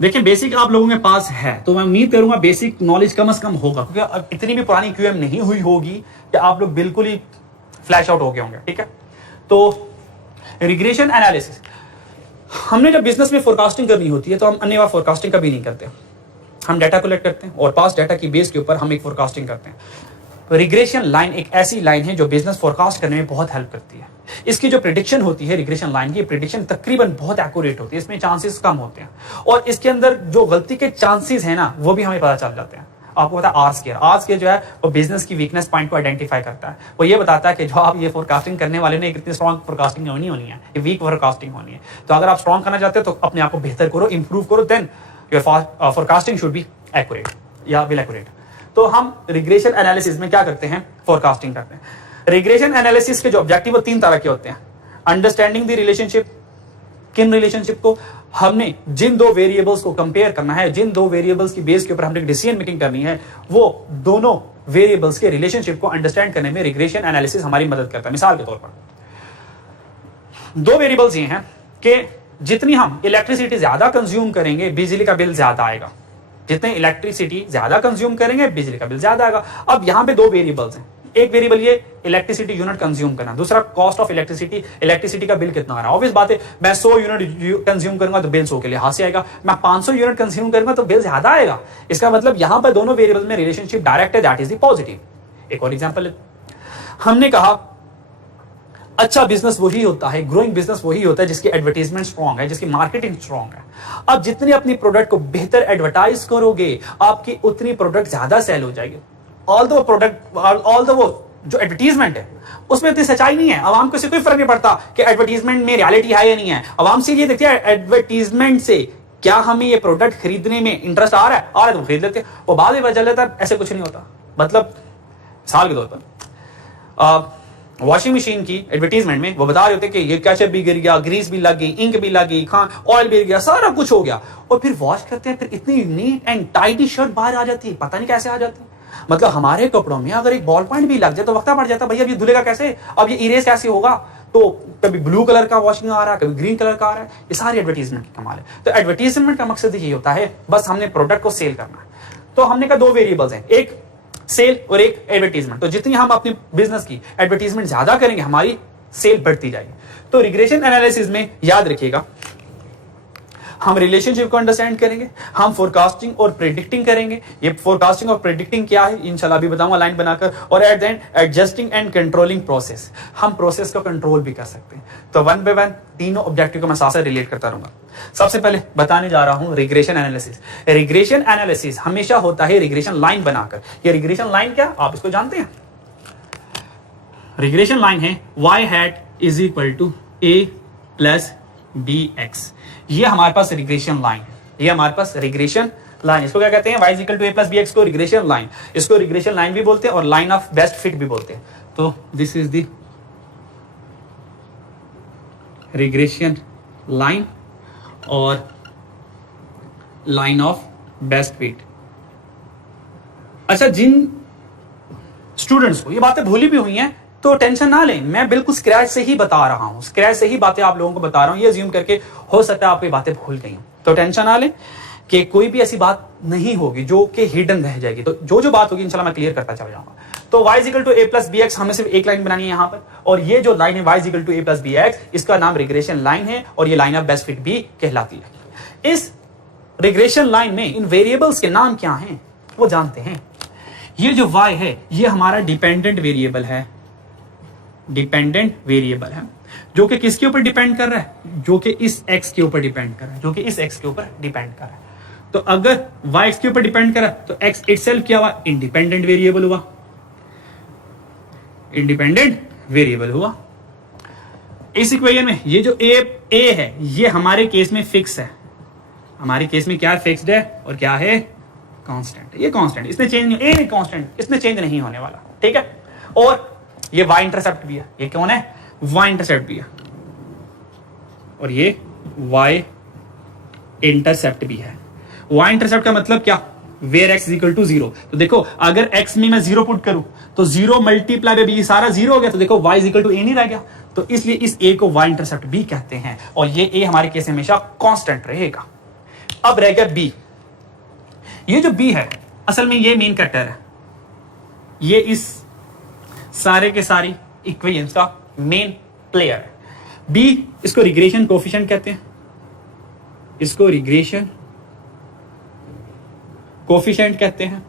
देखिए बेसिक आप लोगों के पास है, तो मैं उम्मीद करूंगा बेसिक नॉलेज कम से कम होगा, क्योंकि अब इतनी भी पुरानी क्यूएम नहीं हुई होगी कि आप लोग बिल्कुल ही फ्लैश आउट हो गए होंगे, ठीक है। तो रिग्रेशन एनालिसिस, हमने जब बिजनेस में फोरकास्टिंग करनी होती है तो हम अन्य फोरकास्टिंग कभी नहीं करते, हम डाटा कलेक्ट करते हैं और पास डाटा की बेस के ऊपर हम एक फोरकास्टिंग करते हैं। रिग्रेशन लाइन एक ऐसी लाइन है जो बिजनेस फोरकास्ट करने में बहुत हेल्प करती है। इसकी जो प्रेडिक्शन होती है रिग्रेशन लाइन की, प्रेडिक्शन तकरीबन बहुत एक्यूरेट होती है, इसमें चांसेस कम होते हैं और इसके अंदर जो गलती के चांसेस है ना वो भी हमें पता चल जाते हैं। आपको पता है आर स्क्वायर जो है वो बिजनेस की वीकनेस पॉइंट को आइडेंटिफाई करता है। वो ये बताता है कि जो आप ये फोरकास्टिंग करने वाले ने कितनी स्ट्रॉन्ग फोरकास्टिंग होनी है, ये वीक फोरकास्टिंग होनी है। तो अगर आप स्ट्रॉन्ग करना चाहते हो तो अपने आप को बेहतर करो, इंप्रूव करो, then your forecasting should be accurate या विल एक्यूरेट। तो हम रिग्रेशन एनालिसिस में क्या करते हैं, फोरकास्टिंग करते हैं। रिग्रेशन एनालिसिस के जो ऑब्जेक्टिव वो 3 तरह के होते हैं। अंडरस्टैंडिंग द रिलेशनशिप, किन रिलेशनशिप को, हमने जिन 2 वेरिएबल्स को कंपेयर करना है, जिन 2 वेरिएबल्स की बेस के ऊपर हमने डिसीजन मेकिंग करनी है, वो दोनों वेरिएबल्स के रिलेशनशिप को अंडरस्टैंड करने में रिग्रेशन एनालिसिस हमारी मदद करता है। मिसाल के तौर पर 2 वेरिएबल्स ये हैं कि जितनी हम इलेक्ट्रिसिटी ज्यादा कंज्यूम करेंगे बिजली का बिल ज्यादा आएगा, जितने इलेक्ट्रिसिटी ज्यादा कंज्यूम करेंगे बिजली का बिल ज्यादा आएगा। अब यहां पे 2 वेरिएबल्स हैं, एक वेरिएबल ये इलेक्ट्रिसिटी यूनिट कंज्यूम करना, दूसरा कॉस्ट ऑफ इलेक्ट्रिसिटी का बिल कितना आ रहा है। ऑब्वियस बात है, मैं 100 यूनिट कंज्यूम करूंगा तो बिल 100 के लिहाज से आएगा, मैं 500 यूनिट कंज्यूम करूंगा तो बिल ज्यादा आएगा। इसका मतलब यहां पर दोनों वेरिएबल में रिलेशनशिप डायरेक्ट है, दैट इज द पॉजिटिव। एक और एग्जांपल, हमने कहा अच्छा बिजनेस वही होता है, ग्रोइंग बिजनेस वही होता है जिसकी एडवर्टाइजमेंट स्ट्रांग है, जिसकी मार्केटिंग स्ट्रांग है। आप जितनी अपनी प्रोडक्ट को बेहतर एडवर्टाइज करोगे, आपकी उतनी प्रोडक्ट ज्यादा सेल हो जाएगी। ऑल द वो जो एडवर्टीजमेंट है उसमें इतनी सच्चाई नहीं है। आवाम को इससे कोई फर्क नहीं पड़ता कि एडवर्टीजमेंट में रियलिटी है या नहीं है। आवाम से ये देखती है एडवर्टीजमेंट से क्या हमें ये प्रोडक्ट खरीदने में इंटरेस्ट आ रहा है तो खरीद लेते हैं। वो बाद में पता चल जाता है ऐसे कुछ नहीं होता। मतलब मिसाल के तौर पर वॉशिंग मशीन की एडवर्टीजमेंट में वो बता रहे होते कि ये केचप भी गिर गया, ग्रीस भी लग गई, इंक भी लग गई, ऑयल भी गिर गया, सारा कुछ हो गया। और फिर वॉश करते हैं, फिर इतनी नीट एंड टाइटी शर्ट बाहर आ जाती है, पता नहीं कैसे आ जाती है। मतलब हमारे कपड़ों में अगर एक बॉल पॉइंट भी लग जाए तो वक्ता पड़ जाता है, भैया अब ये धुलेगा कैसे, अब ये इरेज कैसे होगा। तो कभी ब्लू कलर का वॉशिंग आ रहा है, कभी ग्रीन कलर का आ रहा है। ये सारी एडवर्टीजमेंट की कमाल है। तो एडवर्टीजमेंट का मकसद ये होता है बस हमने प्रोडक्ट को सेल करना है। तो हमने कहा दो वेरिएबल्स हैं, एक सेल और एक एडवर्टीजमेंट। तो जितनी हम अपने बिजनेस की एडवर्टीजमेंट ज्यादा करेंगे हमारी सेल बढ़ती जाएगी। तो रिग्रेशन एनालिसिस में याद रखिएगा हम रिलेशनशिप को अंडरस्टैंड करेंगे, हम फोरकास्टिंग और प्रेडिक्टिंग करेंगे। ये फोरकास्टिंग और प्रेडिक्टिंग क्या है इंशाल्लाह अभी बताऊंगा लाइन बनाकर। और at the end adjusting and controlling process, हम प्रोसेस को कंट्रोल भी कर सकते हैं। तो वन बाय वन तीनों ऑब्जेक्टिव को मैं साथ साथ रिलेट करता रहूंगा। सबसे पहले बताने जा रहा हूं रिग्रेशन एनालिसिस। रिग्रेशन एनालिसिस हमेशा होता है रिग्रेशन लाइन बनाकर। ये रिग्रेशन लाइन क्या आप इसको जानते हैं? रिग्रेशन लाइन है y hat is equal to a plus bx। ये हमारे पास रिग्रेशन लाइन, ये हमारे पास रिग्रेशन लाइन। इसको क्या कहते हैं? y is equal to a plus bx को रिग्रेशन लाइन। इसको रिग्रेशन लाइन भी बोलते हैं और लाइन ऑफ बेस्ट फिट भी बोलते हैं। तो this is the regression line और लाइन ऑफ बेस्ट फिट। अच्छा, जिन स्टूडेंट्स को ये बातें भूली भी हुई हैं तो टेंशन ना लें, मैं बिल्कुल स्क्रैच से ही बता रहा हूं, स्क्रैच से ही बातें आप लोगों को बता रहा हूं। ये अज्यूम करके हो सकता है आप ये बातें भूल गई हो, तो टेंशन ना लें कि कोई भी ऐसी बात नहीं होगी जो कि हिडन रह जाएगी। तो जो बात होगी इंशाल्लाह मैं क्लियर करता चला जाऊंगा। तो y is equal to a plus bx हमें सिर्फ एक लाइन बनानी है यहाँ पर, और ये जो लाइन है y is equal to a plus bx इसका नाम रिग्रेशन लाइन है और ये लाइन ऑफ बेस्ट फिट भी कहलाती है। इस रिग्रेशन लाइन में इन वेरिएबल्स के नाम क्या हैं वो जानते हैं। ये जो y है ये हमारा डिपेंडेंट वेरिएबल है, डिपेंडेंट वेरिएबल है जो कि किसके ऊपर डिपेंड कर रहा है? जो कि इस x के ऊपर डिपेंड कर रहा है, जो कि इस x के ऊपर डिपेंड कर रहा है। तो अगर y x के ऊपर डिपेंड कर रहा है तो x इटसेल्फ क्या हुआ? इंडिपेंडेंट वेरिएबल हुआ, इंडिपेंडेंट वेरिएबल हुआ। इस इक्वेशन में ये जो a है ये हमारे केस में फिक्स है, हमारे केस में क्या फिक्स्ड है और क्या है? कांस्टेंट। ये कांस्टेंट, इसमें चेंज नहीं, a कांस्टेंट, इसमें चेंज नहीं होने वाला, ठीक है। और ये y इंटरसेप्ट भी है, ये कौन है? y इंटरसेप्ट भी है, और ये y इंटरसेप्ट भी है। y इंटरसेप्ट का मतलब क्या? Where x is equal to 0। तो देखो अगर x में मैं 0 पुट करूं तो 0 मल्टीप्लाई बाय b सारा 0 हो गया, तो देखो y is equal to a नहीं रह गया। तो इसलिए इस a को y इंटरसेप्ट भी कहते हैं, और ये a हमारे केस में हमेशा कांस्टेंट रहेगा। अब रह गया b। ये जो b है असल में ये मेन कैरेक्टर है, ये इस सारे के सारी इक्वेशंस का मेन प्लेयर है। b इसको रिग्रेशन कोफिशिएंट कहते हैं, इसको रिग्रेशन कोफिशिएंट कहते हैं।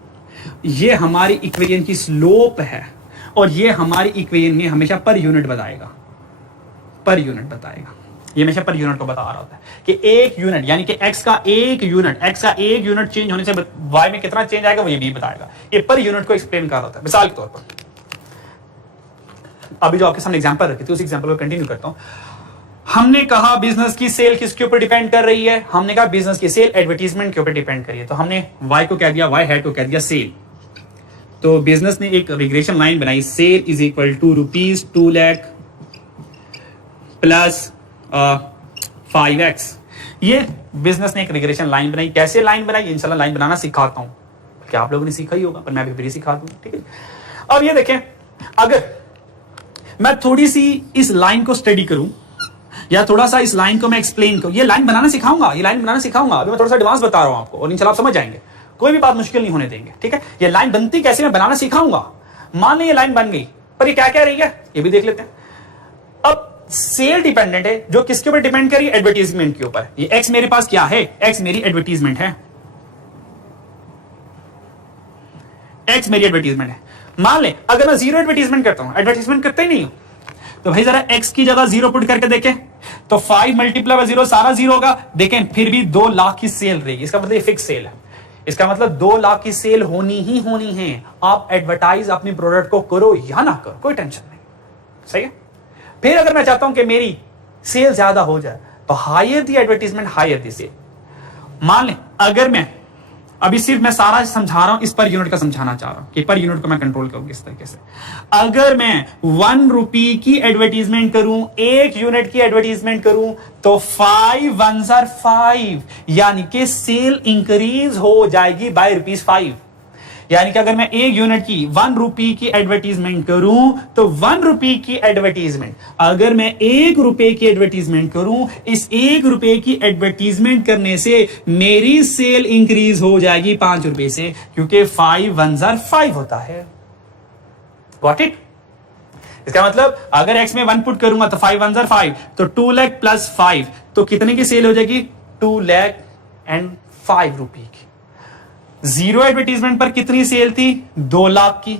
ये हमारी इक्वेशन की स्लोप है, और ये हमारी इक्वेशन में हमेशा पर यूनिट बताएगा, पर यूनिट बताएगा। ये हमेशा पर यूनिट को बता रहा होता है कि एक यूनिट यानी कि x का एक यूनिट चेंज होने से y में कितना चेंज आएगा वो ये भी बताएगा। ये पर यूनिट को एक्सप्लेन कर रहा होता है। मिसाल के तौर पर अभी जो आपके सामने एग्जांपल रखी थी उस एग्जांपल को कंटिन्यू करता हूं। हमने कहा बिजनेस की सेल किसके ऊपर डिपेंड कर रही है? हमने कहा बिजनेस की सेल एडवर्टीजमेंट के ऊपर डिपेंड कर रही है। तो हमने y को कह दिया, y हैट को कह दिया सेल। तो बिजनेस ने एक रिग्रेशन लाइन बनाई, sale is equal to ₹2 lakh plus 5x। ये बिजनेस ने एक रिग्रेशन लाइन बनाई। कैसे लाइन बनाई? इंशाल्लाह लाइन बनाना सिखाता हूं, क्या आप लोगों ने सीखा ही होगा, पर मैं भी सिखा दूं, ठीक है। अब ये देखें, अगर मैं थोड़ी सी इस लाइन को स्टडी करूं या थोड़ा सा इस लाइन को मैं एक्सप्लेन करूं, ये लाइन बनाना सिखाऊंगा, ये लाइन बनाना सिखाऊंगा। अभी मैं थोड़ा सा एडवांस बता रहा हूं आपको, और इंशाल्लाह आप समझ जाएंगे, कोई भी बात मुश्किल नहीं होने देंगे, ठीक है। ये लाइन बनती कैसे मैं बनाना सिखाऊंगा। मान ली ये लाइन बन गई, पर ये क्या कह रही है ये भी देख लेते हैं। अब सेल डिपेंडेंट है, जो किसके ऊपर डिपेंड करी? एडवर्टीजमेंट के ऊपर। ये एक्स मेरे पास क्या है? एक्स मेरी एडवर्टीजमेंट है, एक्स मेरी एडवर्टीजमेंट है। मान ले अगर मैं 0 एडवर्टीजमेंट करता हूं, एडवर्टीजमेंट करता ही नहीं हूं, तो भाई जरा x की जगह 0 पुट करके देखें, तो 5 मल्टीप्लाई बाय 0 सारा 0 होगा। देखें फिर भी 2 लाख की सेल रहेगी, इसका मतलब फिक्स सेल है, इसका मतलब 2 लाख की सेल होनी ही होनी है। आप एडवर्टाइज अपनी प्रोडक्ट को करो या ना करो, कोई टेंशन नहीं, सही है। फिर अगर मैं चाहता हूं कि मेरी सेल ज्यादा हो जाए, तो higher the advertisement higher the sale. मान लें अगर मैं अभी सिर्फ मैं सारा समझा रहा हूं, इस पर यूनिट का समझाना चाह रहा हूं कि पर यूनिट को मैं कंट्रोल करूं किस तरीके से। अगर मैं 1 रुपी की एडवर्टीजमेंट करूं, 1 यूनिट की एडवर्टीजमेंट करूं, तो 5 1s are 5, यानी कि सेल इंक्रीज हो जाएगी बाय ₹5। यानी कि अगर मैं 1 यूनिट की 1 रुपी की एडवर्टीजमेंट करूं, तो 1 रुपी की एडवर्टीजमेंट, अगर मैं 1 रुपए की एडवर्टीजमेंट करूं, इस 1 रुपए की एडवर्टीजमेंट करने से मेरी सेल इंक्रीज हो जाएगी 5 रुपए से, क्योंकि 5 1s are 5 होता है। Got it? इसका मतलब अगर x में 1 पुट करूंगा तो 5 1s are 5, तो 2 लाख प्लस 5, तो कितने की सेल हो जाएगी? 2,05,000 रुपए की। 0 एडवर्टीजमेंट पर कितनी सेल थी? 2 लाख की।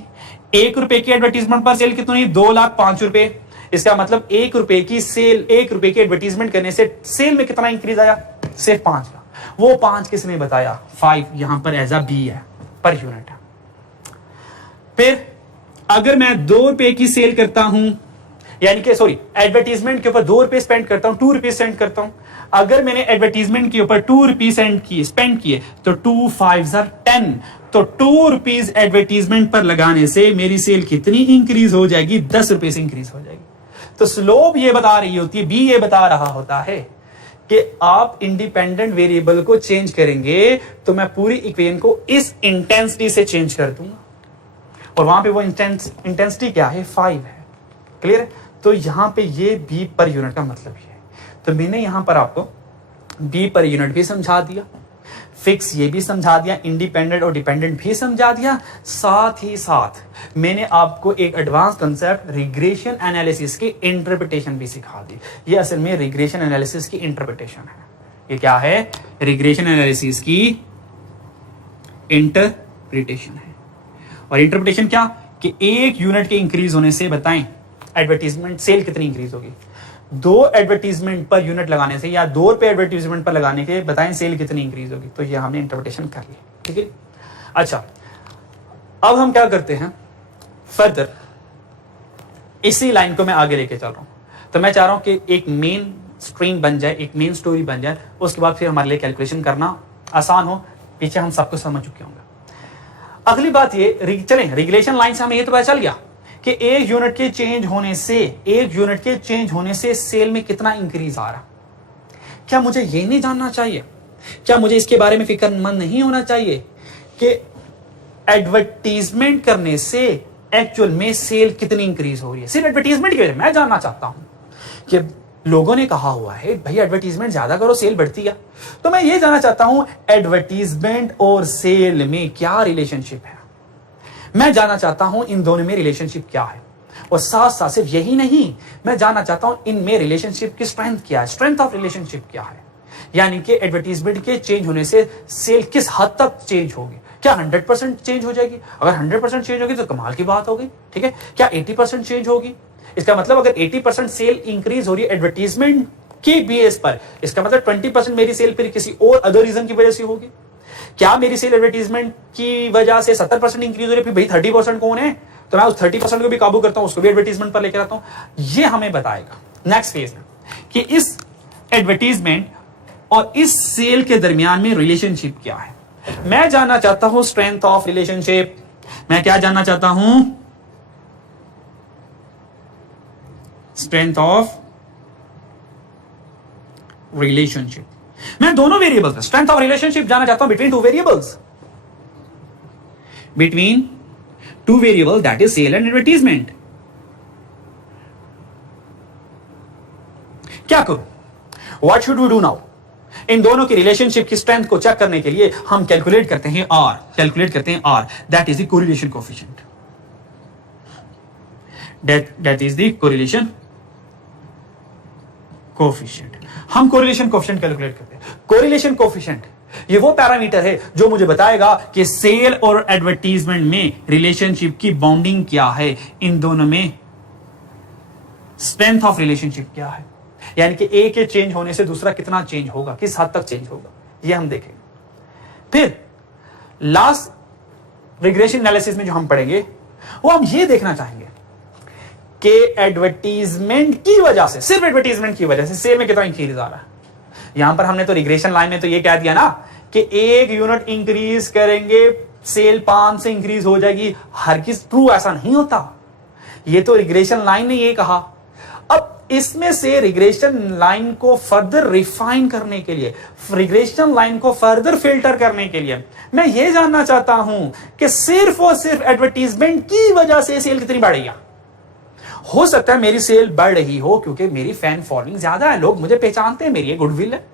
1 रुपए की एडवर्टीजमेंट पर सेल कितनी? 2,05,000 रुपए। इसका मतलब 1 रुपए की सेल, 1 रुपए की एडवर्टीजमेंट करने से सेल में कितना इंक्रीज आया? सिर्फ 5 का। वो 5 किसने बताया? 5 यहां पर एज अ बी है, पर यूनिट है। फिर अगर मैं 2 रुपए की सेल करता हूं, यानी कि सॉरी एडवर्टीजमेंट के ऊपर 2 रुपए स्पेंड करता हूं, 2 रुपए स्पेंड करता हूं, अगर मैंने एडवर्टीजमेंट के ऊपर 2 रुपीज स्पेंड किए, तो 2 5s are 10, तो 2 रुपीज एडवर्टीजमेंट पर लगाने से मेरी सेल कितनी इंक्रीज हो जाएगी? 10 रुपए से इंक्रीज हो जाएगी। तो स्लोप ये बता रही होती है, बी ये बता रहा होता है कि आप इंडिपेंडेंट वेरिएबल को चेंज करेंगे तो मैं पूरी इक्वेशन को इस इंटेंसिटी से चेंज कर दूंगा, और वहां पे वो इंटेंसिटी क्या है? 5 है। क्लियर है? तो यहां पे ये बी पर यूनिट का मतलब ये है। तो मैंने यहां पर आपको बी पर यूनिट भी समझा दिया, फिक्स ये भी समझा दिया, इंडिपेंडेंट और डिपेंडेंट भी समझा दिया, साथ ही साथ मैंने आपको एक एडवांस कंसेप्ट रिग्रेशन एनालिसिस की इंटरप्रिटेशन भी सिखा दी। ये असल में रिग्रेशन एनालिसिस की इंटरप्रिटेशन है। ये क्या है? रिग्रेशन एनालिसिस की इंटरप्रिटेशन है। और इंटरप्रिटेशन क्या कि 1 यूनिट के इंक्रीज होने से बताएं एडवर्टीजमेंट सेल कितनी इंक्रीज होगी, 2 एडवर्टीजमेंट पर यूनिट लगाने से या 2 रुपए एडवर्टीजमेंट पर लगाने के बताएं सेल कितनी इंक्रीज होगी। तो ये हमने इंटरप्रिटेशन कर ली, ठीक है। अच्छा, अब हम क्या करते हैं फर्दर, इसी लाइन को मैं आगे लेके चल रहा हूं। तो मैं चाह रहा हूं कि एक मेन स्ट्रीम बन जाए, एक मेन स्टोरी बन जाए, उसके बाद फिर हमारे लिए कैलकुलेशन करना आसान हो। पीछे हम सबको समझ चुके होंगे। अगली बात ये, चलें रेगुलेशन लाइन से हमें ये तो पता चल गया कि 1 यूनिट के चेंज होने से, 1 यूनिट के चेंज होने से सेल में कितना इंक्रीज आ रहा। क्या मुझे ये नहीं जानना चाहिए, क्या मुझे इसके बारे में फिक्रमंद नहीं होना चाहिए कि एडवर्टीजमेंट करने से एक्चुअल में सेल कितनी इंक्रीज हो रही है? सिर्फ एडवर्टीजमेंट की वजह मैं जानना चाहता हूं कि लोगों ने कहा हुआ है भाई एडवर्टीजमेंट ज्यादा करो सेल बढ़ती है, तो मैं ये जानना चाहता हूं एडवर्टीजमेंट और सेल में क्या रिलेशनशिप है। मैं जानना चाहता हूं इन दोनों में रिलेशनशिप क्या है, और साथ साथ सिर्फ यही नहीं, मैं जानना चाहता हूं इनमें रिलेशनशिप की स्ट्रेंथ क्या है, स्ट्रेंथ ऑफ रिलेशनशिप क्या है। यानी कि एडवर्टीजमेंट के चेंज होने से सेल किस हद तक चेंज होगी। क्या 100% चेंज हो जाएगी? अगर 100% चेंज होगी तो कमाल की बात होगी, ठीक है। क्या 80% चेंज होगी? इसका मतलब अगर 80% सेल इंक्रीज हो रही है एडवर्टीजमेंट के बेस पर, इसका मतलब 20% मेरी सेल फिर किसी और अदर रीजन की वजह से होगी। क्या मेरी सेल एडवर्टीजमेंट की वजह से 70% इंक्रीज हो रही है, फिर भाई 30% कौन है, तो मैं उस 30% को भी काबू करता हूं, उसको भी एडवर्टीजमेंट पर लेकर आता हूं। ये हमें बताएगा नेक्स्ट फेज में कि इस एडवर्टीजमेंट और इस सेल के दरमियान में रिलेशनशिप क्या है। मैं जानना चाहता हूं स्ट्रेंथ ऑफ रिलेशनशिप। मैं क्या जानना चाहता हूं? Strength of relationship. मैं दोनों वेरिएबल्स स्ट्रेंथ ऑफ रिलेशनशिप जानना चाहता हूं between 2 variables, between 2 variable that is sale and advertisement. क्या करूं? What should we do now? इन दोनों की रिलेशनशिप की स्ट्रेंथ को चेक करने के लिए हम कैलकुलेट करते हैं R, that is the correlation coefficient, that is the correlation coefficient. हम कोरिलेशन कोएफिशिएंट कैलकुलेट करते हैं। कोरिलेशन कोएफिशिएंट ये वो पैरामीटर है जो मुझे बताएगा कि सेल और एडवर्टीजमेंट में रिलेशनशिप की बाउंडिंग क्या है, इन दोनों में स्ट्रेंथ ऑफ रिलेशनशिप क्या है, यानी कि एक के चेंज होने से दूसरा कितना चेंज होगा, किस हद तक चेंज होगा, ये हम देखेंगे। फिर लास्ट रिग्रेशन एनालिसिस में जो हम पढ़ेंगे वो हम ये देखना चाहेंगे कि एडवर्टीजमेंट की वजह से, सिर्फ एडवर्टीजमेंट की वजह से सेल में कितना इंक्रीज आ रहा है। यहां पर हमने तो रिग्रेशन लाइन में तो ये कह दिया ना कि 1 यूनिट इंक्रीज करेंगे सेल 5 से इंक्रीज हो जाएगी। हर किस ट्रू ऐसा नहीं होता, ये तो रिग्रेशन लाइन ने ये कहा। अब इसमें से रिग्रेशन लाइन को फर्दर रिफाइन करने के लिए, रिग्रेशन लाइन को फर्दर फिल्टर करने के लिए मैं ये जानना चाहता हूं कि सिर्फ और सिर्फ एडवर्टीजमेंट की वजह से सेल कितनी बढ़ रही है। हो सकता है मेरी सेल बढ़ रही हो क्योंकि मेरी फैन फॉलोइंग ज्यादा है, लोग मुझे पहचानते हैं, मेरी गुडविल है।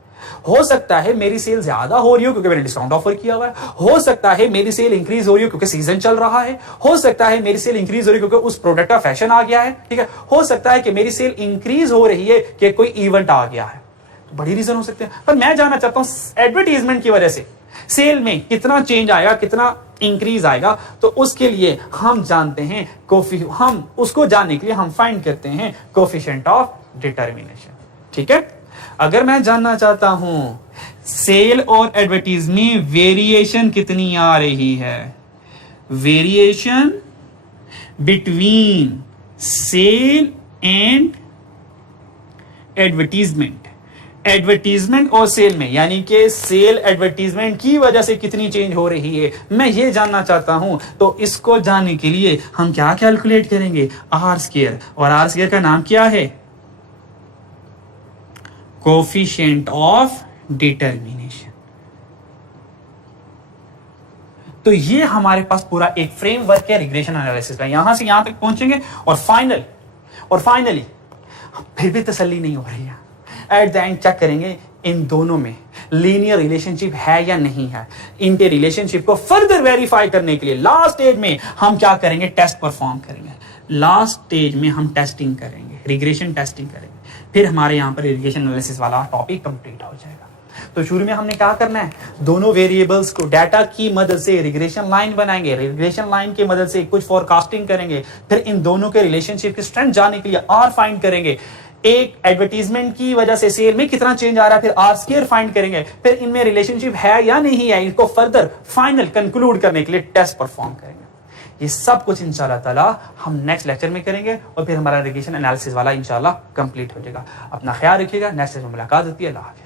हो सकता है मेरी सेल ज्यादा हो रही हो क्योंकि मैंने डिस्काउंट ऑफर किया हुआ है। हो सकता है मेरी सेल इंक्रीज हो रही हो क्योंकि सीजन चल रहा है। हो सकता है मेरी सेल इंक्रीज हो रही है क्योंकि उस प्रोडक्ट का फैशन आ गया है, ठीक है। हो सकता है कि मेरी सेल इंक्रीज हो रही है कि कोई इवेंट आ गया है। तो बड़ी रीजन हो सकते हैं, पर मैं जानना चाहता हूं एडवर्टीजमेंट की वजह से सेल में कितना चेंज आएगा, कितना इंक्रीज आएगा। तो उसके लिए हम जानते हैं हम उसको जानने के लिए हम फाइंड करते हैं कोएफिशिएंट ऑफ डिटरमिनेशन, ठीक है। अगर मैं जानना चाहता हूं सेल और एडवर्टीज में वेरिएशन कितनी आ रही है, variation between sale and advertisement, advertisement और सेल में, यानी कि सेल एडवर्टीजमेंट की वजह से कितनी चेंज हो रही है, मैं ये जानना चाहता हूं। तो इसको जानने के लिए हम क्या कैलकुलेट करेंगे, आर स्क्वायर, और आर स्क्वायर का नाम क्या है, कोएफिशिएंट ऑफ डिटरमिनेशन। तो ये हमारे पास पूरा एक फ्रेमवर्क है रिग्रेशन एनालिसिस का। यहां से यहां तक पहुंचेंगे और फाइनली फिर भी तसल्ली नहीं हो रही है, एट द एंड चेक करेंगे इन दोनों में लीनियर रिलेशनशिप है या नहीं है। इनके रिलेशनशिप को फर्दर वेरीफाई करने के लिए लास्ट स्टेज में हम क्या करेंगे, टेस्ट परफॉर्म करेंगे। लास्ट स्टेज में हम टेस्टिंग करेंगे, रिग्रेशन टेस्टिंग करेंगे। फिर हमारे यहां पर रिग्रेशन एनालिसिस वाला टॉपिक कंप्लीट हो जाएगा। तो शुरू में हमने क्या करना है, दोनों वेरिएबल्स को डाटा की मदद से रिग्रेशन लाइन बनाएंगे, रिग्रेशन लाइन की मदद से कुछ फोरकास्टिंग करेंगे। फिर इन दोनों के रिलेशनशिप की स्ट्रेंथ जानने के लिए आर फाइंड करेंगे। एक एडवर्टीजमेंट की वजह से सेल में कितना चेंज आ रहा है, फिर आर स्क्वायर फाइंड करेंगे। फिर इनमें रिलेशनशिप है या नहीं है, इसको फर्दर फाइनल कंक्लूड करने के लिए टेस्ट परफॉर्म करेंगे। ये सब कुछ इंशाल्लाह ताला हम नेक्स्ट लेक्चर में करेंगे और फिर हमारा रिग्रेशन एनालिसिस वाला इंशाल्लाह कंप्लीट हो जाएगा। अपना ख्याल रखिएगा, नेक्स्ट लेक्चर में मुलाकात होती है। अल्लाह हाफ़िज़।